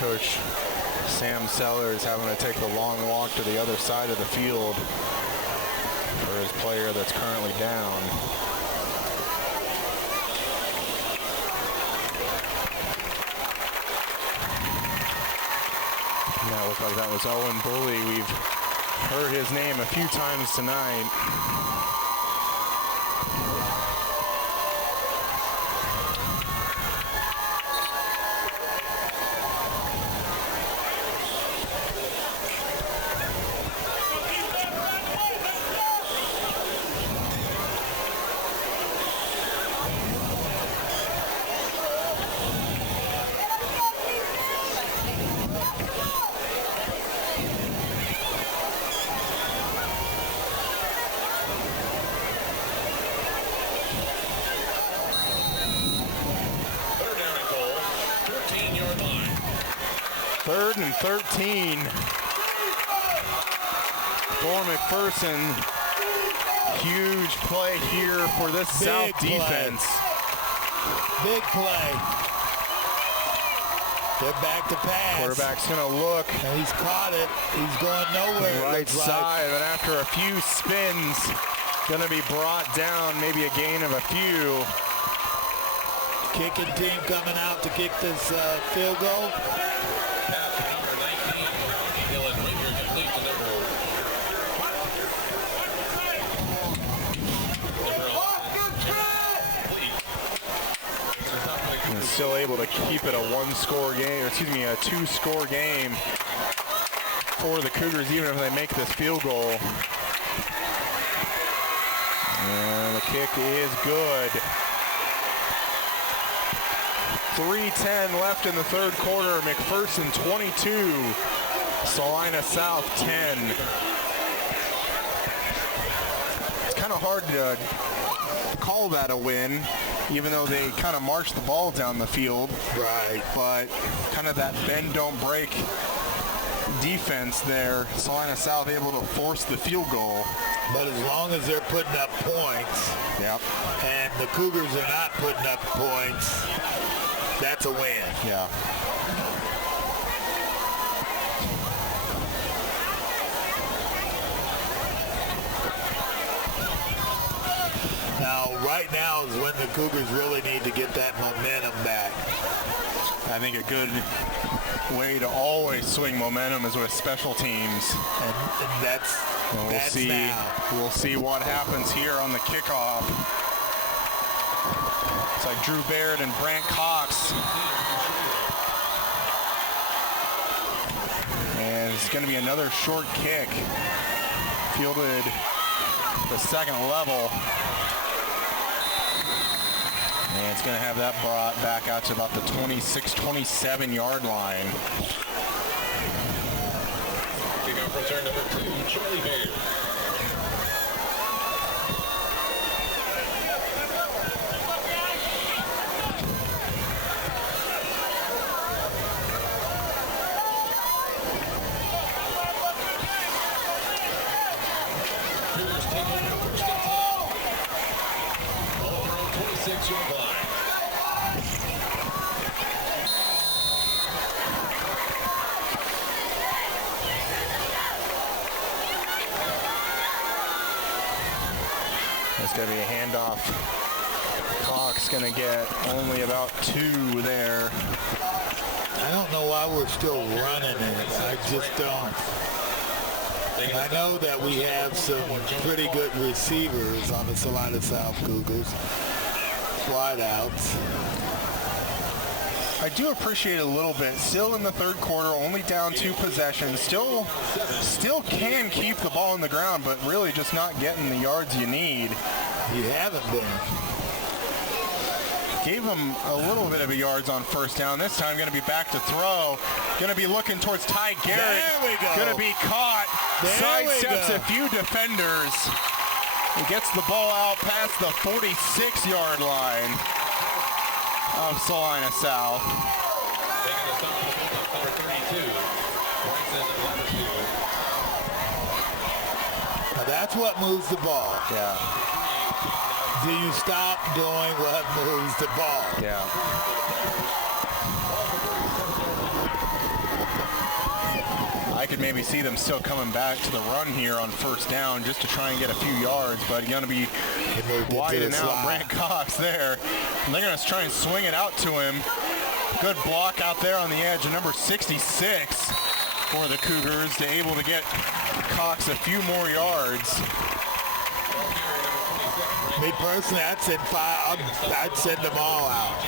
Coach Sam Sellers having to take the long walk to the other side of the field for his player that's currently down. And that looked like that was Owen Bully. We've heard his name a few times tonight. Third and 13 for McPherson. Huge play here for this South defense. Big play. They're back to pass. Quarterback's gonna look. And he's caught it. He's going nowhere. Right side, but after a few spins, gonna be brought down, maybe a gain of a few. Kicking team coming out to kick this field goal. Still able to keep it a a two-score game for the Cougars, even if they make this field goal. And the kick is good. 3:10 left in the third quarter. McPherson 22, Salina South 10. It's kind of hard to call that a win, even though they kind of marched the ball down the field. Right. But kind of that bend don't break defense there. Salina South able to force the field goal. But as long as they're putting up points, yep, and the Cougars are not putting up points, that's a win. Yeah. Now, right now is when the Cougars really need to get that momentum back. I think a good way to always swing momentum is with special teams. And that's see. Now. We'll see what happens here on the kickoff. It's like Drew Baird and Brant Cox. And it's going to be another short kick. Fielded the second level. And it's going to have that brought back out to about the 26, 27 yard line. Kickoff return number 2, Charlie Bear. Cougars taking over first and 10. Ball around 26-yard line. It's going to be a handoff. Cox going to get only about 2 there. I don't know why we're still running it. I just don't. I know that we have some pretty good receivers on the Salina South Cougars. Wideouts. I do appreciate it a little bit. Still in the third quarter, only down 2 possessions. Still can keep the ball on the ground, but really just not getting the yards you need. You haven't been. Gave him a little bit of a yards on first down. This time going to be back to throw. Going to be looking towards Ty Garrett. There we go. Going to be caught. Sidesteps a few defenders. He gets the ball out past the 46-yard line of Salina South. Taking the stop for number 32. Now that's what moves the ball. Yeah. Do you stop doing what moves the ball? Yeah. I could maybe see them still coming back to the run here on first down just to try and get a few yards, but going to be widening out Brant Cox there. And they're going to try and swing it out to him. Good block out there on the edge of number 66 for the Cougars to able to get Cox a few more yards. Me personally, I'd send 5. I'd send them all out.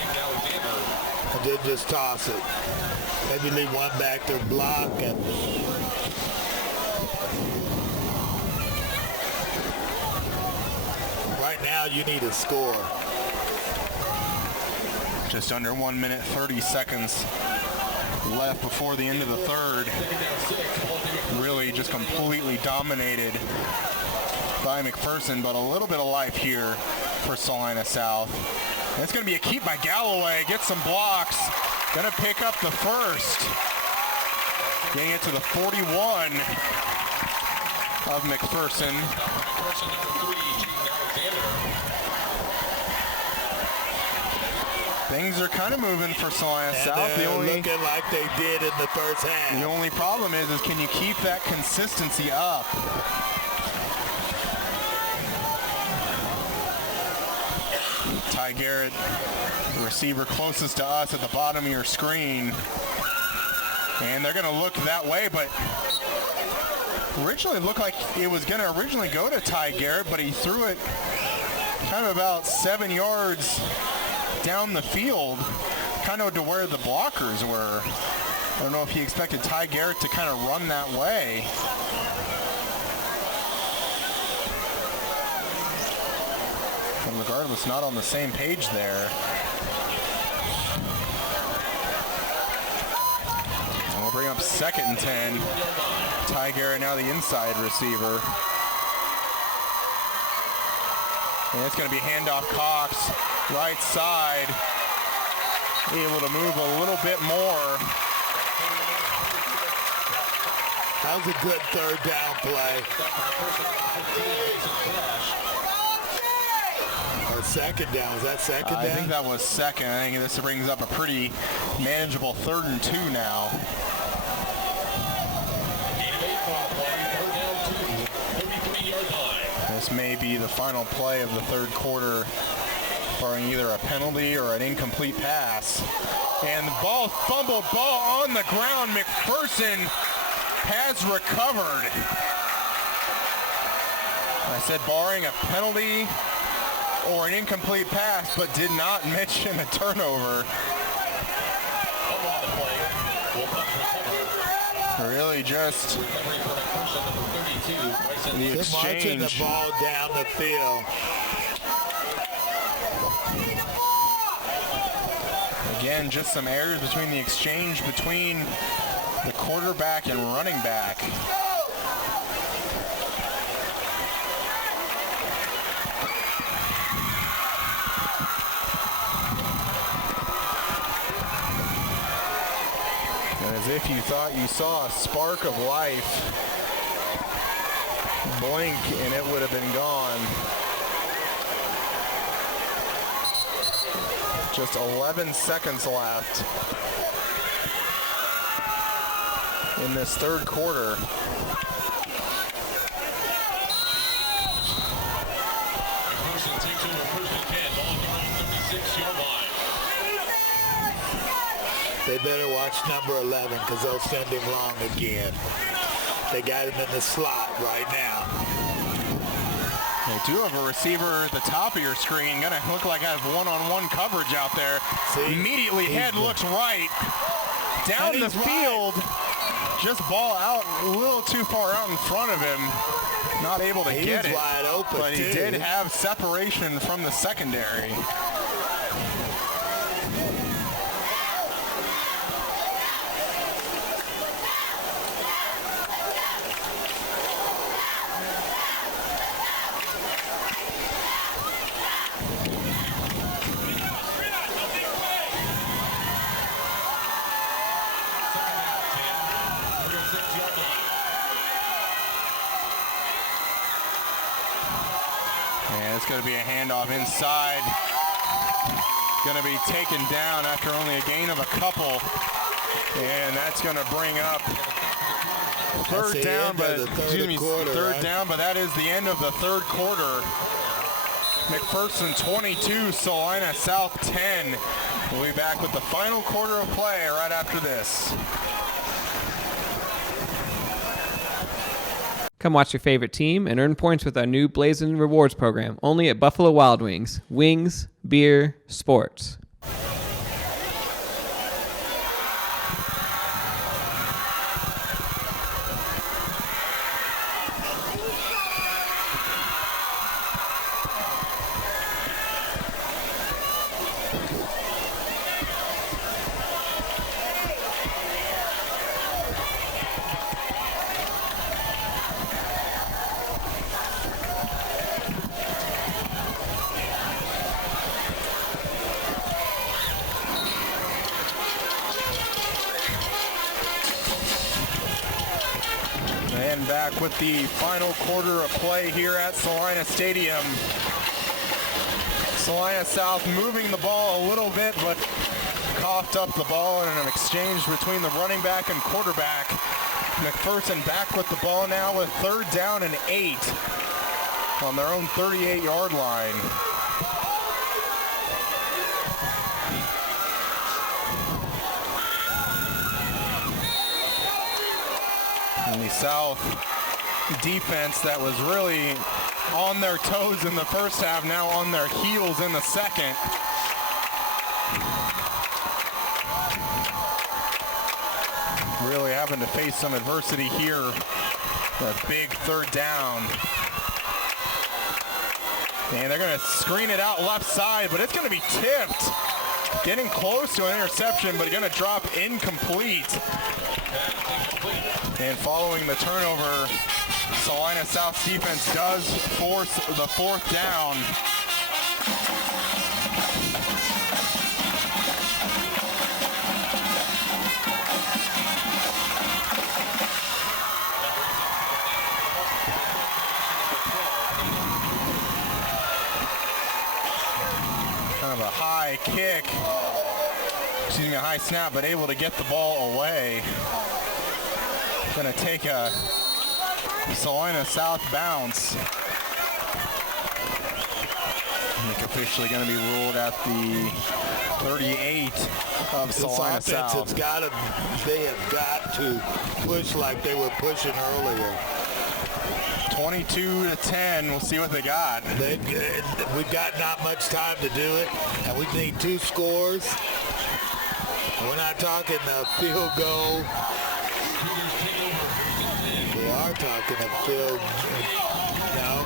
And then just toss it. Maybe leave one back to block. And right now, you need a score. Just under 1 minute, 30 seconds left before the end of the third. Really just completely dominated by McPherson, but a little bit of life here for Salina South. And it's going to be a keep by Galloway. Gets some blocks. Going to pick up the first. Getting it to the 41 of McPherson. Things are kind of moving for Salina South. They're looking like they did in the first half. The only problem is can you keep that consistency up? Ty Garrett, the receiver closest to us at the bottom of your screen. And they're going to look that way, but originally it looked like it was going to originally go to Ty Garrett, but he threw it kind of about 7 yards down the field, kind of to where the blockers were. I don't know if he expected Ty Garrett to kind of run that way. But regardless, not on the same page there. And we'll bring up 2nd and 10. Ty Garrett now the inside receiver. And it's going to be handoff Cox, right side. Able to move a little bit more. That was a good third down play. Or second down. Was that second down? I think that was second. I think this brings up a pretty manageable 3rd and 2 now. This may be the final play of the third quarter, barring either a penalty or an incomplete pass. And the ball fumbled, ball on the ground. McPherson has recovered. I said barring a penalty or an incomplete pass, but did not mention a turnover. Really just the They're marching exchange. the ball down the field. Again, just some errors between the exchange between the quarterback and running back. And as if you thought you saw a spark of life, blink and it would have been gone. Just 11 seconds left in this third quarter. McPherson takes over first and 10, ball at the around 36-yard line. They better watch number 11 because they'll send him long again. They got him in the slot right now. They do have a receiver at the top of your screen. Gonna look like I have one-on-one coverage out there. See? Immediately head looks right. Down And the he's field. Just ball out a little too far out in front of him. Not able to He get was it. wide open, But he too. did have separation from the secondary. And it's going to be a handoff inside. Going to be taken down after only a gain of a couple. And that's going to bring up third the down, end but of the third quarter, third right? down, but that is the end of the third quarter. McPherson 22, Salina South 10. We'll be back with the final quarter of play right after this. Come watch your favorite team and earn points with our new Blazing Rewards program, only at Buffalo Wild Wings. Wings, beer, sports. And back with the final quarter of play here at Salina Stadium. Salina South moving the ball a little bit, but coughed up the ball in an exchange between the running back and quarterback. McPherson back with the ball now with third down and 8 on their own 38-yard line. And the South defense that was really on their toes in the first half, now on their heels in the second. Really having to face some adversity here. A big third down. And they're going to screen it out left side, but it's going to be tipped. Getting close to an interception, but going to drop incomplete. And following the turnover, Salina South's defense does force the fourth down. Kind of a high kick, excuse me, a high snap, but able to get the ball away. Going to take a Salina South bounce. I think officially going to be ruled at the 38 of Salina South. They have got to push like they were pushing earlier. 22-10. We'll see what they got. We've got not much time to do it, and we need 2 scores. We're not talking a field goal. talking a field. No,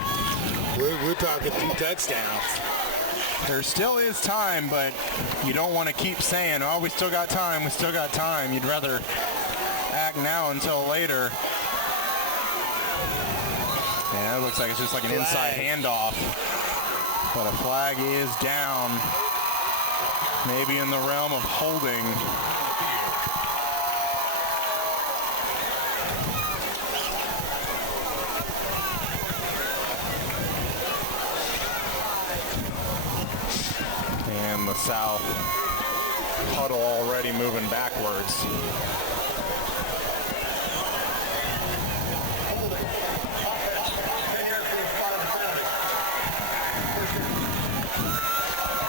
we're talking 2 touchdowns. There still is time, but you don't want to keep saying, oh, we still got time, we still got time. You'd rather act now until later. Yeah, it looks like it's just like an inside handoff. But a flag is down. Maybe in the realm of holding. And the South huddle already moving backwards.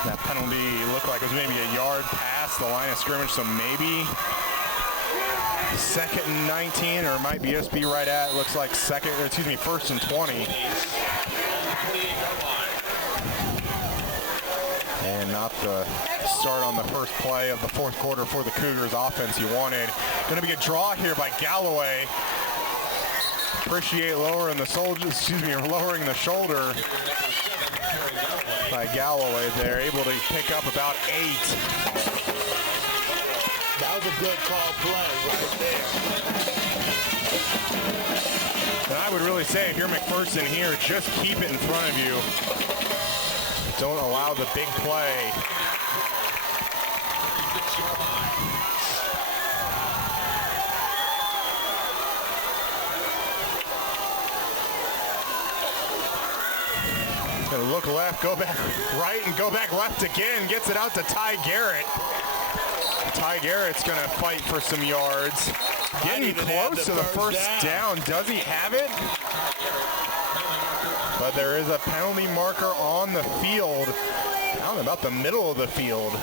That penalty looked like it was maybe a yard past the line of scrimmage, so maybe 2nd and 19, or it might be just be right at, looks like 1st and 20. And not the start on the first play of the 4th quarter for the Cougars offense you wanted. Going to be a draw here by Galloway. Appreciate lowering the shoulder by Galloway there, able to pick up about 8. That was a good call play right there. And I would really say if you're McPherson here, just keep it in front of you. Don't allow the big play. Gonna look left, go back right, and go back left again. Gets it out to Ty Garrett. Ty Garrett's gonna fight for some yards. Getting close to the first down. Does he have it? But there is a penalty marker on the field. I don't know, about the middle of the field.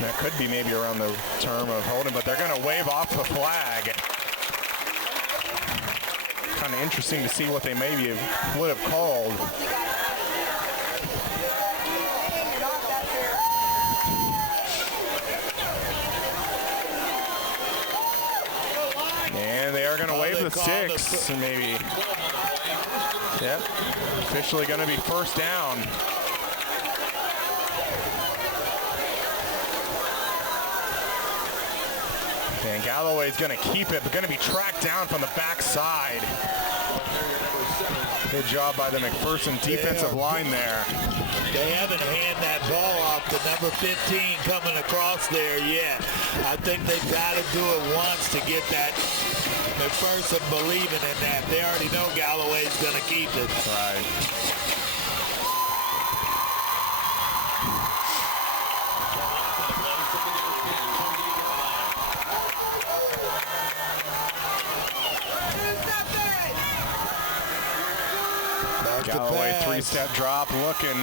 That could be maybe around the term of holding, but they're gonna wave off the flag. Kind of interesting to see what they maybe would have called. And they are going to wave the sticks, maybe. Yep, officially going to be first down. And Galloway's going to keep it, but going to be tracked down from the backside. Good job by the McPherson defensive line there. They haven't handed that ball off to number 15 coming across there yet. I think they've got to do it once to get that McPherson believing in that. They already know Galloway's going to keep it. Right. Galloway, 3-step drop, looking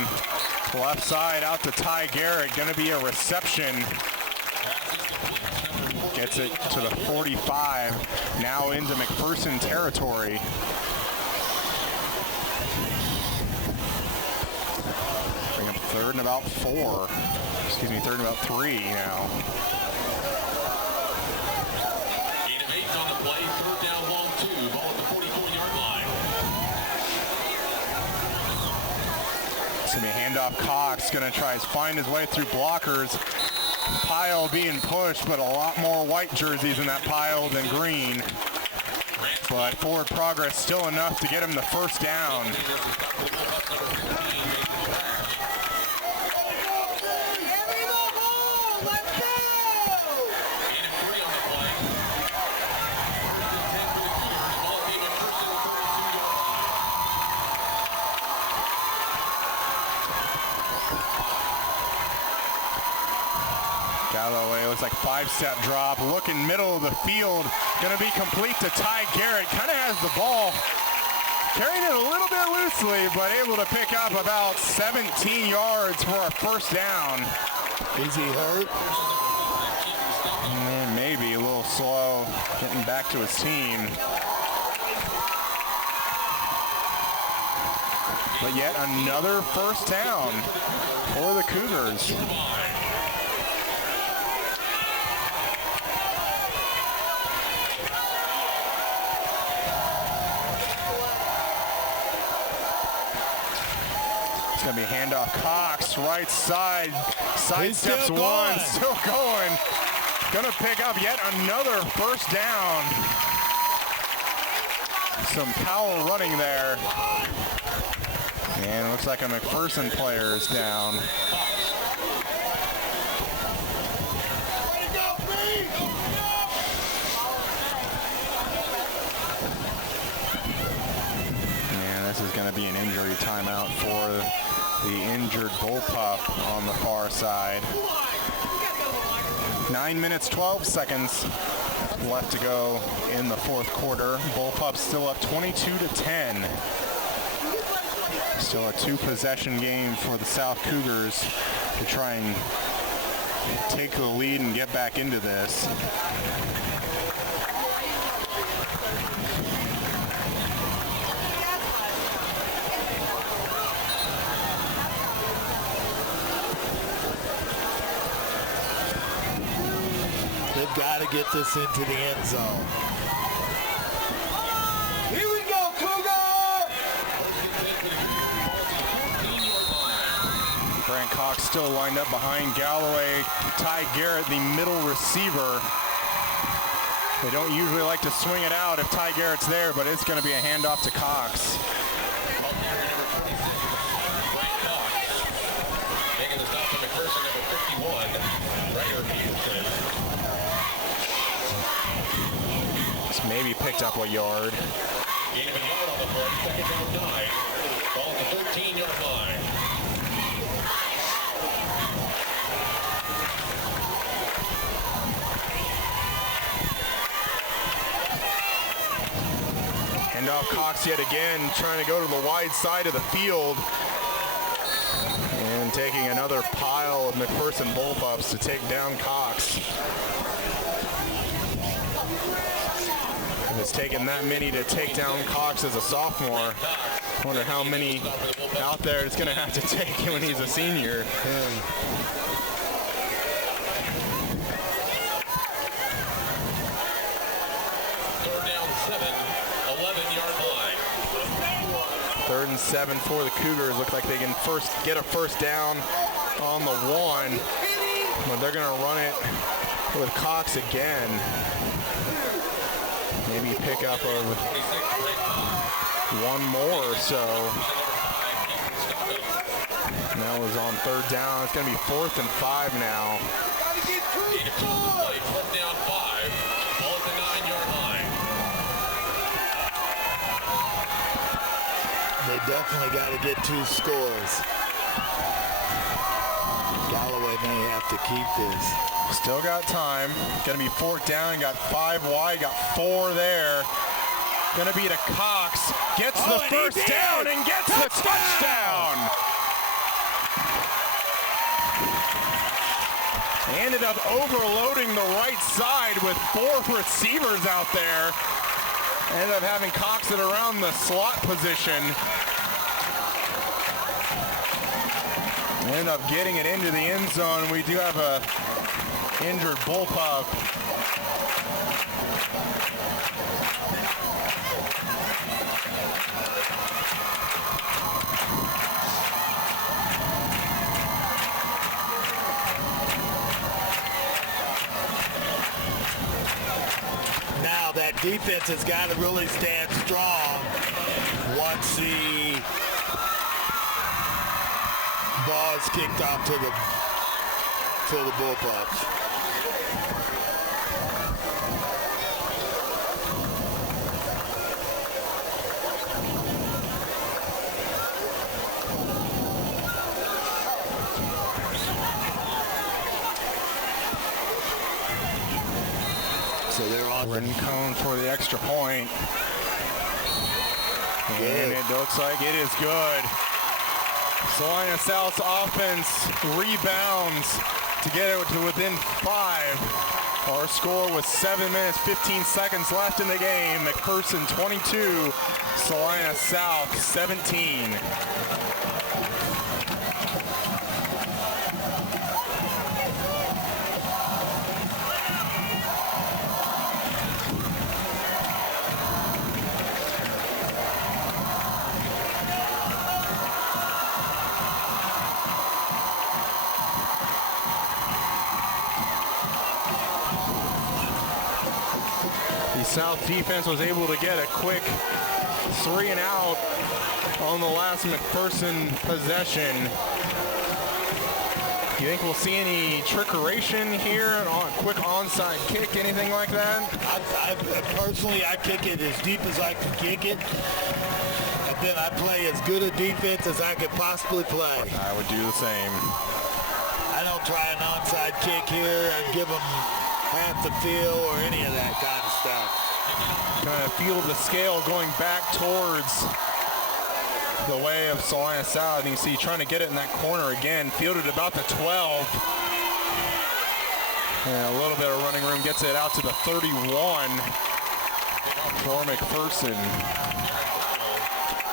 left side out to Ty Garrett. Going to be a reception. Gets it to the 45. Now into McPherson territory. Bring up 3rd and about 4. Excuse me, 3rd and about 3 now. Gain of 8 on the play. 3rd down, long 2. Ball at the 44-yard line. It's going to be a handoff. Cox going to try to find his way through blockers. Pile being pushed, but a lot more white jerseys in that pile than green. But forward progress still enough to get him the first down. Galloway looks like 5-step drop, looking middle of the field, going to be complete to Ty Garrett. Kind of has the ball, carrying it a little bit loosely, but able to pick up about 17 yards for a first down. Is he hurt? Maybe a little slow getting back to his team. But yet another first down for the Cougars. It's going to be handoff. Cox, right side. Side steps still one. going. Still going. Going to pick up yet another first down. Some power running there. And it looks like a McPherson player is down. And this is going to be an injury timeout for the injured bullpup on the far side. 9 minutes, 12 seconds left to go in the fourth quarter. Bullpup still up 22-10. Still a two-possession game for the South Cougars to try and take the lead and get back into this. They've got to get this into the end zone. Here we go, Cougar! Grant Cox still lined up behind Galloway. Ty Garrett, the middle receiver. They don't usually like to swing it out if Ty Garrett's there, but it's going to be a handoff to Cox. Making the stop to McPherson, number 51, Ryder Peterson. This maybe picked up a yard. Gain of a yard on the play, second down 9. Ball at the 13-yard line. Handoff Cox yet again, trying to go to the wide side of the field. And taking another pile of McPherson bullpups to take down Cox. It's taken that many to take down Cox as a sophomore. Wonder how many out there it's going to have to take when he's a senior. Third down 7, 11-yard line. 3rd and 7 for the Cougars. Look like they can get a first down on the 1, but they're going to run it with Cox again. Maybe pick up of one more or so. And that was on 3rd down. It's going to be 4th and 5 now. Fourth down 5, ball at the 9-yard line. They definitely got to get 2 scores. Galloway may have to keep this. Still got time. Going to be 4th down. Got 5 wide. Got 4 there. Going to be to Cox. Gets the first down and gets the touchdown. Ended up overloading the right side with 4 receivers out there. Ended up having Cox at around the slot position. Ended up getting it into the end zone. We do have a injured bullpup. Now that defense has got to really stand strong once the ball is kicked off to the Bullpups. So they're on Rincon for the extra point. And it looks like it is good. Salina South's offense rebounds to get it to within 5. Our score was 7 minutes, 15 seconds left in the game. McPherson 22, Salina South 17. South defense was able to get a quick 3 and out on the last McPherson possession. You think we'll see any trickeration here, quick onside kick, anything like that? Personally, I kick it as deep as I can kick it. And then I play as good a defense as I could possibly play. I would do the same. I don't try an onside kick here and give them half the field or any of that kind of stuff. Kind of feel the scale going back towards the way of Salina South, and you see trying to get it in that corner again, fielded about the 12. And a little bit of running room, gets it out to the 31 for McPherson.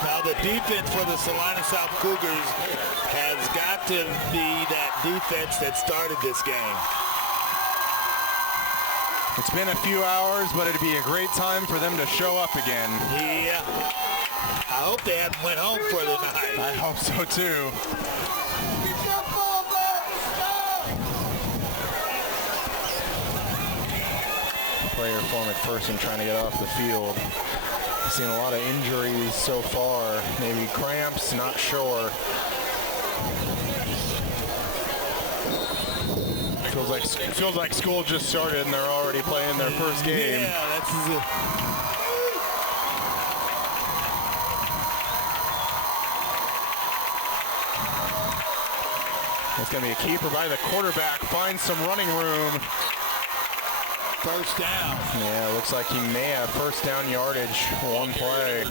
Now the defense for the Salina South Cougars has got to be that defense that started this game. It's been a few hours, but it'd be a great time for them to show up again. Yeah. I hope they haven't went home for the night. I hope so too. Player for McPherson trying to get off the field. Seen a lot of injuries so far. Maybe cramps, not sure. Feels like school just started and they're already playing their first game. Yeah, that's it. It's going to be a keeper by the quarterback. Finds some running room. First down. Yeah, looks like he may have first down yardage. One play.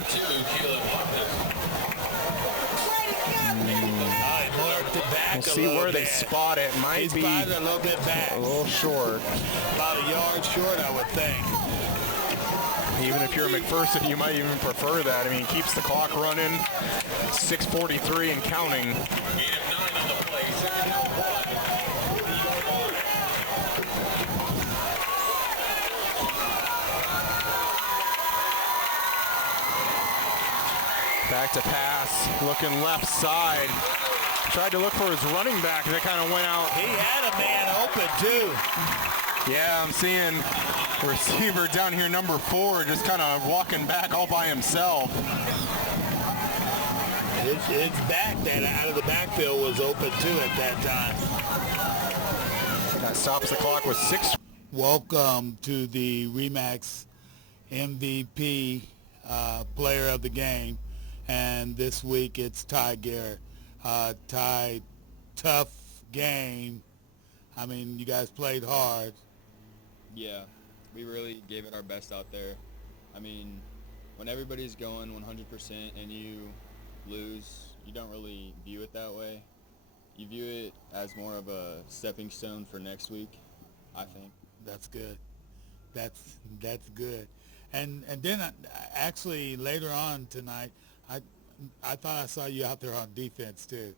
We'll see where they spot it. Might be a little bit back. A little short. About a yard short, I would think. Even if you're a McPherson, you might even prefer that. I mean, he keeps the clock running. 6:43 and counting. Back to pass, looking left side. Tried to look for his running back. That kind of went out. He had a man open, too. Yeah, I'm seeing receiver down here, number 4, just kind of walking back all by himself. His back that out of the backfield was open, too, at that time. That stops the clock with 6. Welcome to the RE/MAX MVP player of the game. And this week it's Ty Garrett. Ty, tough game. I mean, you guys played hard. Yeah, we really gave it our best out there. I mean, when everybody's going 100% and you lose, you don't really view it that way. You view it as more of a stepping stone for next week, I think. That's good. That's good. And then actually later on tonight, I thought I saw you out there on defense too.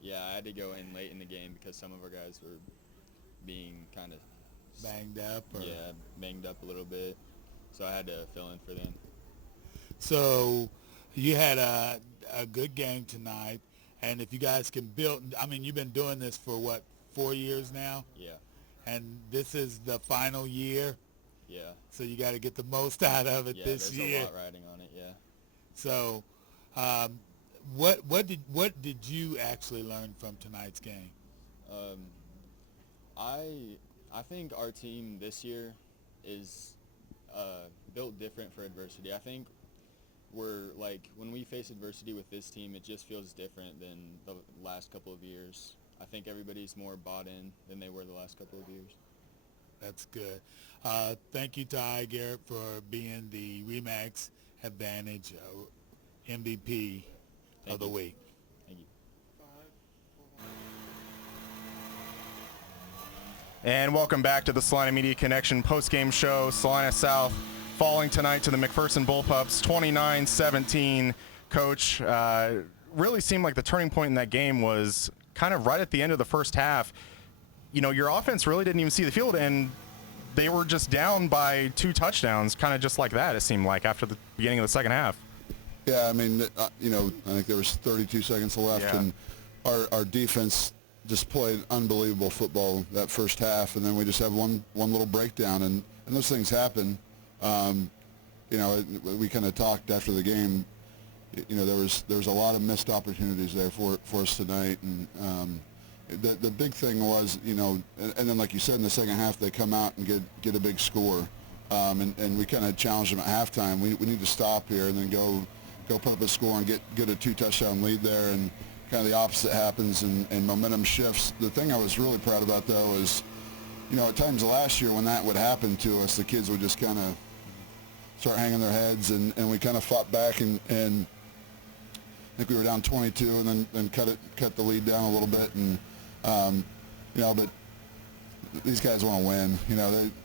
Yeah, I had to go in late in the game because some of our guys were being kind of banged up. Yeah, banged up a little bit. So I had to fill in for them. So you had a good game tonight, and if you guys can build, I mean, you've been doing this for what, 4 years now? Yeah. And this is the final year. Yeah. So you got to get the most out of it this year. Yeah, there's a lot riding on it. Yeah. So, what did you actually learn from tonight's game? I think our team this year is built different for adversity. I think we're like when we face adversity with this team, it just feels different than the last couple of years. I think everybody's more bought in than they were the last couple of years. That's good. Thank you, Ty Garrett, for being the RE/MAX Advantage MVP of the week. Thank you. And welcome back to the Salina Media Connection post-game show. Salina South falling tonight to the McPherson Bullpups, 29-17. Coach, really seemed like the turning point in that game was kind of right at the end of the first half. You know, your offense really didn't even see the field, and they were just down by 2 touchdowns, kind of just like that, it seemed like, after the beginning of the second half. Yeah, I mean, you know, I think there was 32 seconds left, and our defense just played unbelievable football that first half, and then we just had one little breakdown, and those things happen. we kind of talked after the game. There was a lot of missed opportunities there for us tonight, and the big thing was, and then like you said, in the second half they come out and get a big score, and we kind of challenged them at halftime. We need to stop here and then go put up a score and get a 2-touchdown lead there, and kind of the opposite happens and momentum shifts. The thing I was really proud about though is, at times last year when that would happen to us, the kids would just kind of start hanging their heads, and we kind of fought back and I think we were down 22 and then cut the lead down a little bit, and but these guys want to win.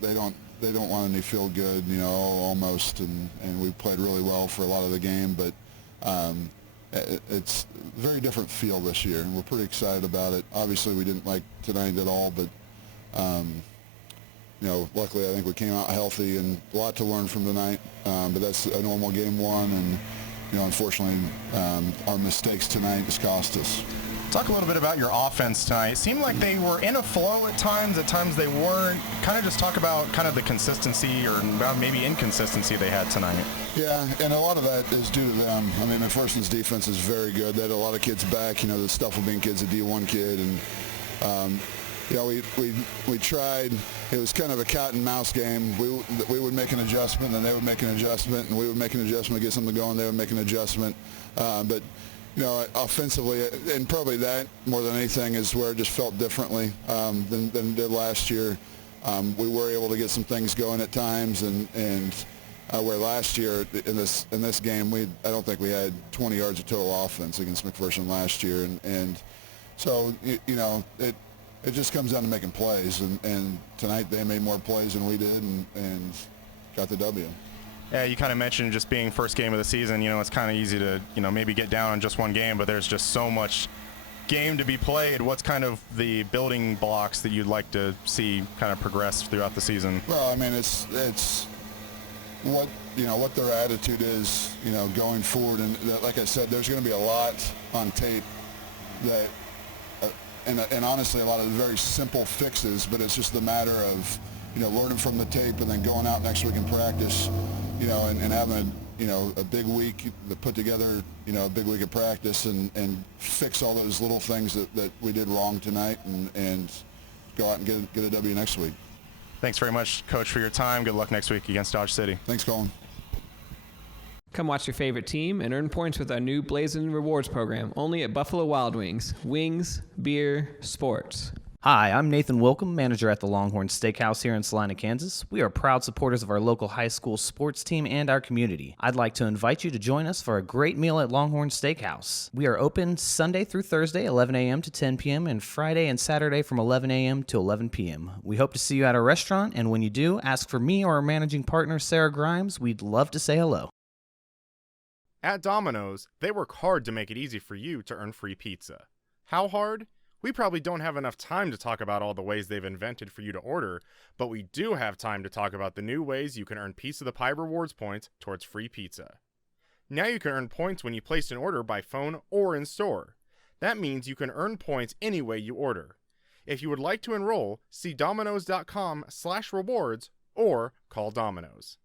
They don't want any feel good, almost, and we played really well for a lot of the game, but it's a very different feel this year, and we're pretty excited about it. Obviously, we didn't like tonight at all, but luckily I think we came out healthy, and a lot to learn from tonight. But that's a normal game one, and unfortunately, our mistakes tonight just cost us. Talk a little bit about your offense tonight. It seemed like they were in a flow at times they weren't. Kind of just talk about kind of the consistency or maybe inconsistency they had tonight. Yeah, and a lot of that is due to them. I mean, McPherson's defense is very good. They had a lot of kids back. The Stufflebean kid's a D1 kid, and we tried. It was kind of a cat and mouse game. We would make an adjustment, and they would make an adjustment, and we would make an adjustment, get something going. They would make an adjustment, but offensively, and probably that more than anything is where it just felt differently than it did last year. We were able to get some things going at times, and where last year in this game, I don't think we had 20 yards of total offense against McPherson last year, and so it just comes down to making plays, and tonight they made more plays than we did, and got the W. Yeah, you kind of mentioned just being first game of the season. It's kind of easy to, maybe get down on just one game, but there's just so much game to be played. What's kind of the building blocks that you'd like to see kind of progress throughout the season? Well, I mean, it's what their attitude is, going forward, and like I said, there's going to be a lot on tape that. And honestly, a lot of very simple fixes, but it's just the matter of, learning from the tape and then going out next week in practice, and having a big week to put together, a big week of practice and fix all those little things that we did wrong tonight and go out and get a W next week. Thanks very much, Coach, for your time. Good luck next week against Dodge City. Thanks, Colin. Come watch your favorite team and earn points with our new Blazing Rewards program, only at Buffalo Wild Wings. Wings, beer, sports. Hi, I'm Nathan Wilcom, manager at the Longhorn Steakhouse here in Salina, Kansas. We are proud supporters of our local high school sports team and our community. I'd like to invite you to join us for a great meal at Longhorn Steakhouse. We are open Sunday through Thursday, 11 a.m. to 10 p.m., and Friday and Saturday from 11 a.m. to 11 p.m. We hope to see you at our restaurant, and when you do, ask for me or our managing partner, Sarah Grimes. We'd love to say hello. At Domino's, they work hard to make it easy for you to earn free pizza. How hard? We probably don't have enough time to talk about all the ways they've invented for you to order, but we do have time to talk about the new ways you can earn Piece of the Pie rewards points towards free pizza. Now you can earn points when you place an order by phone or in store. That means you can earn points any way you order. If you would like to enroll, see Domino's.com/rewards or call Domino's.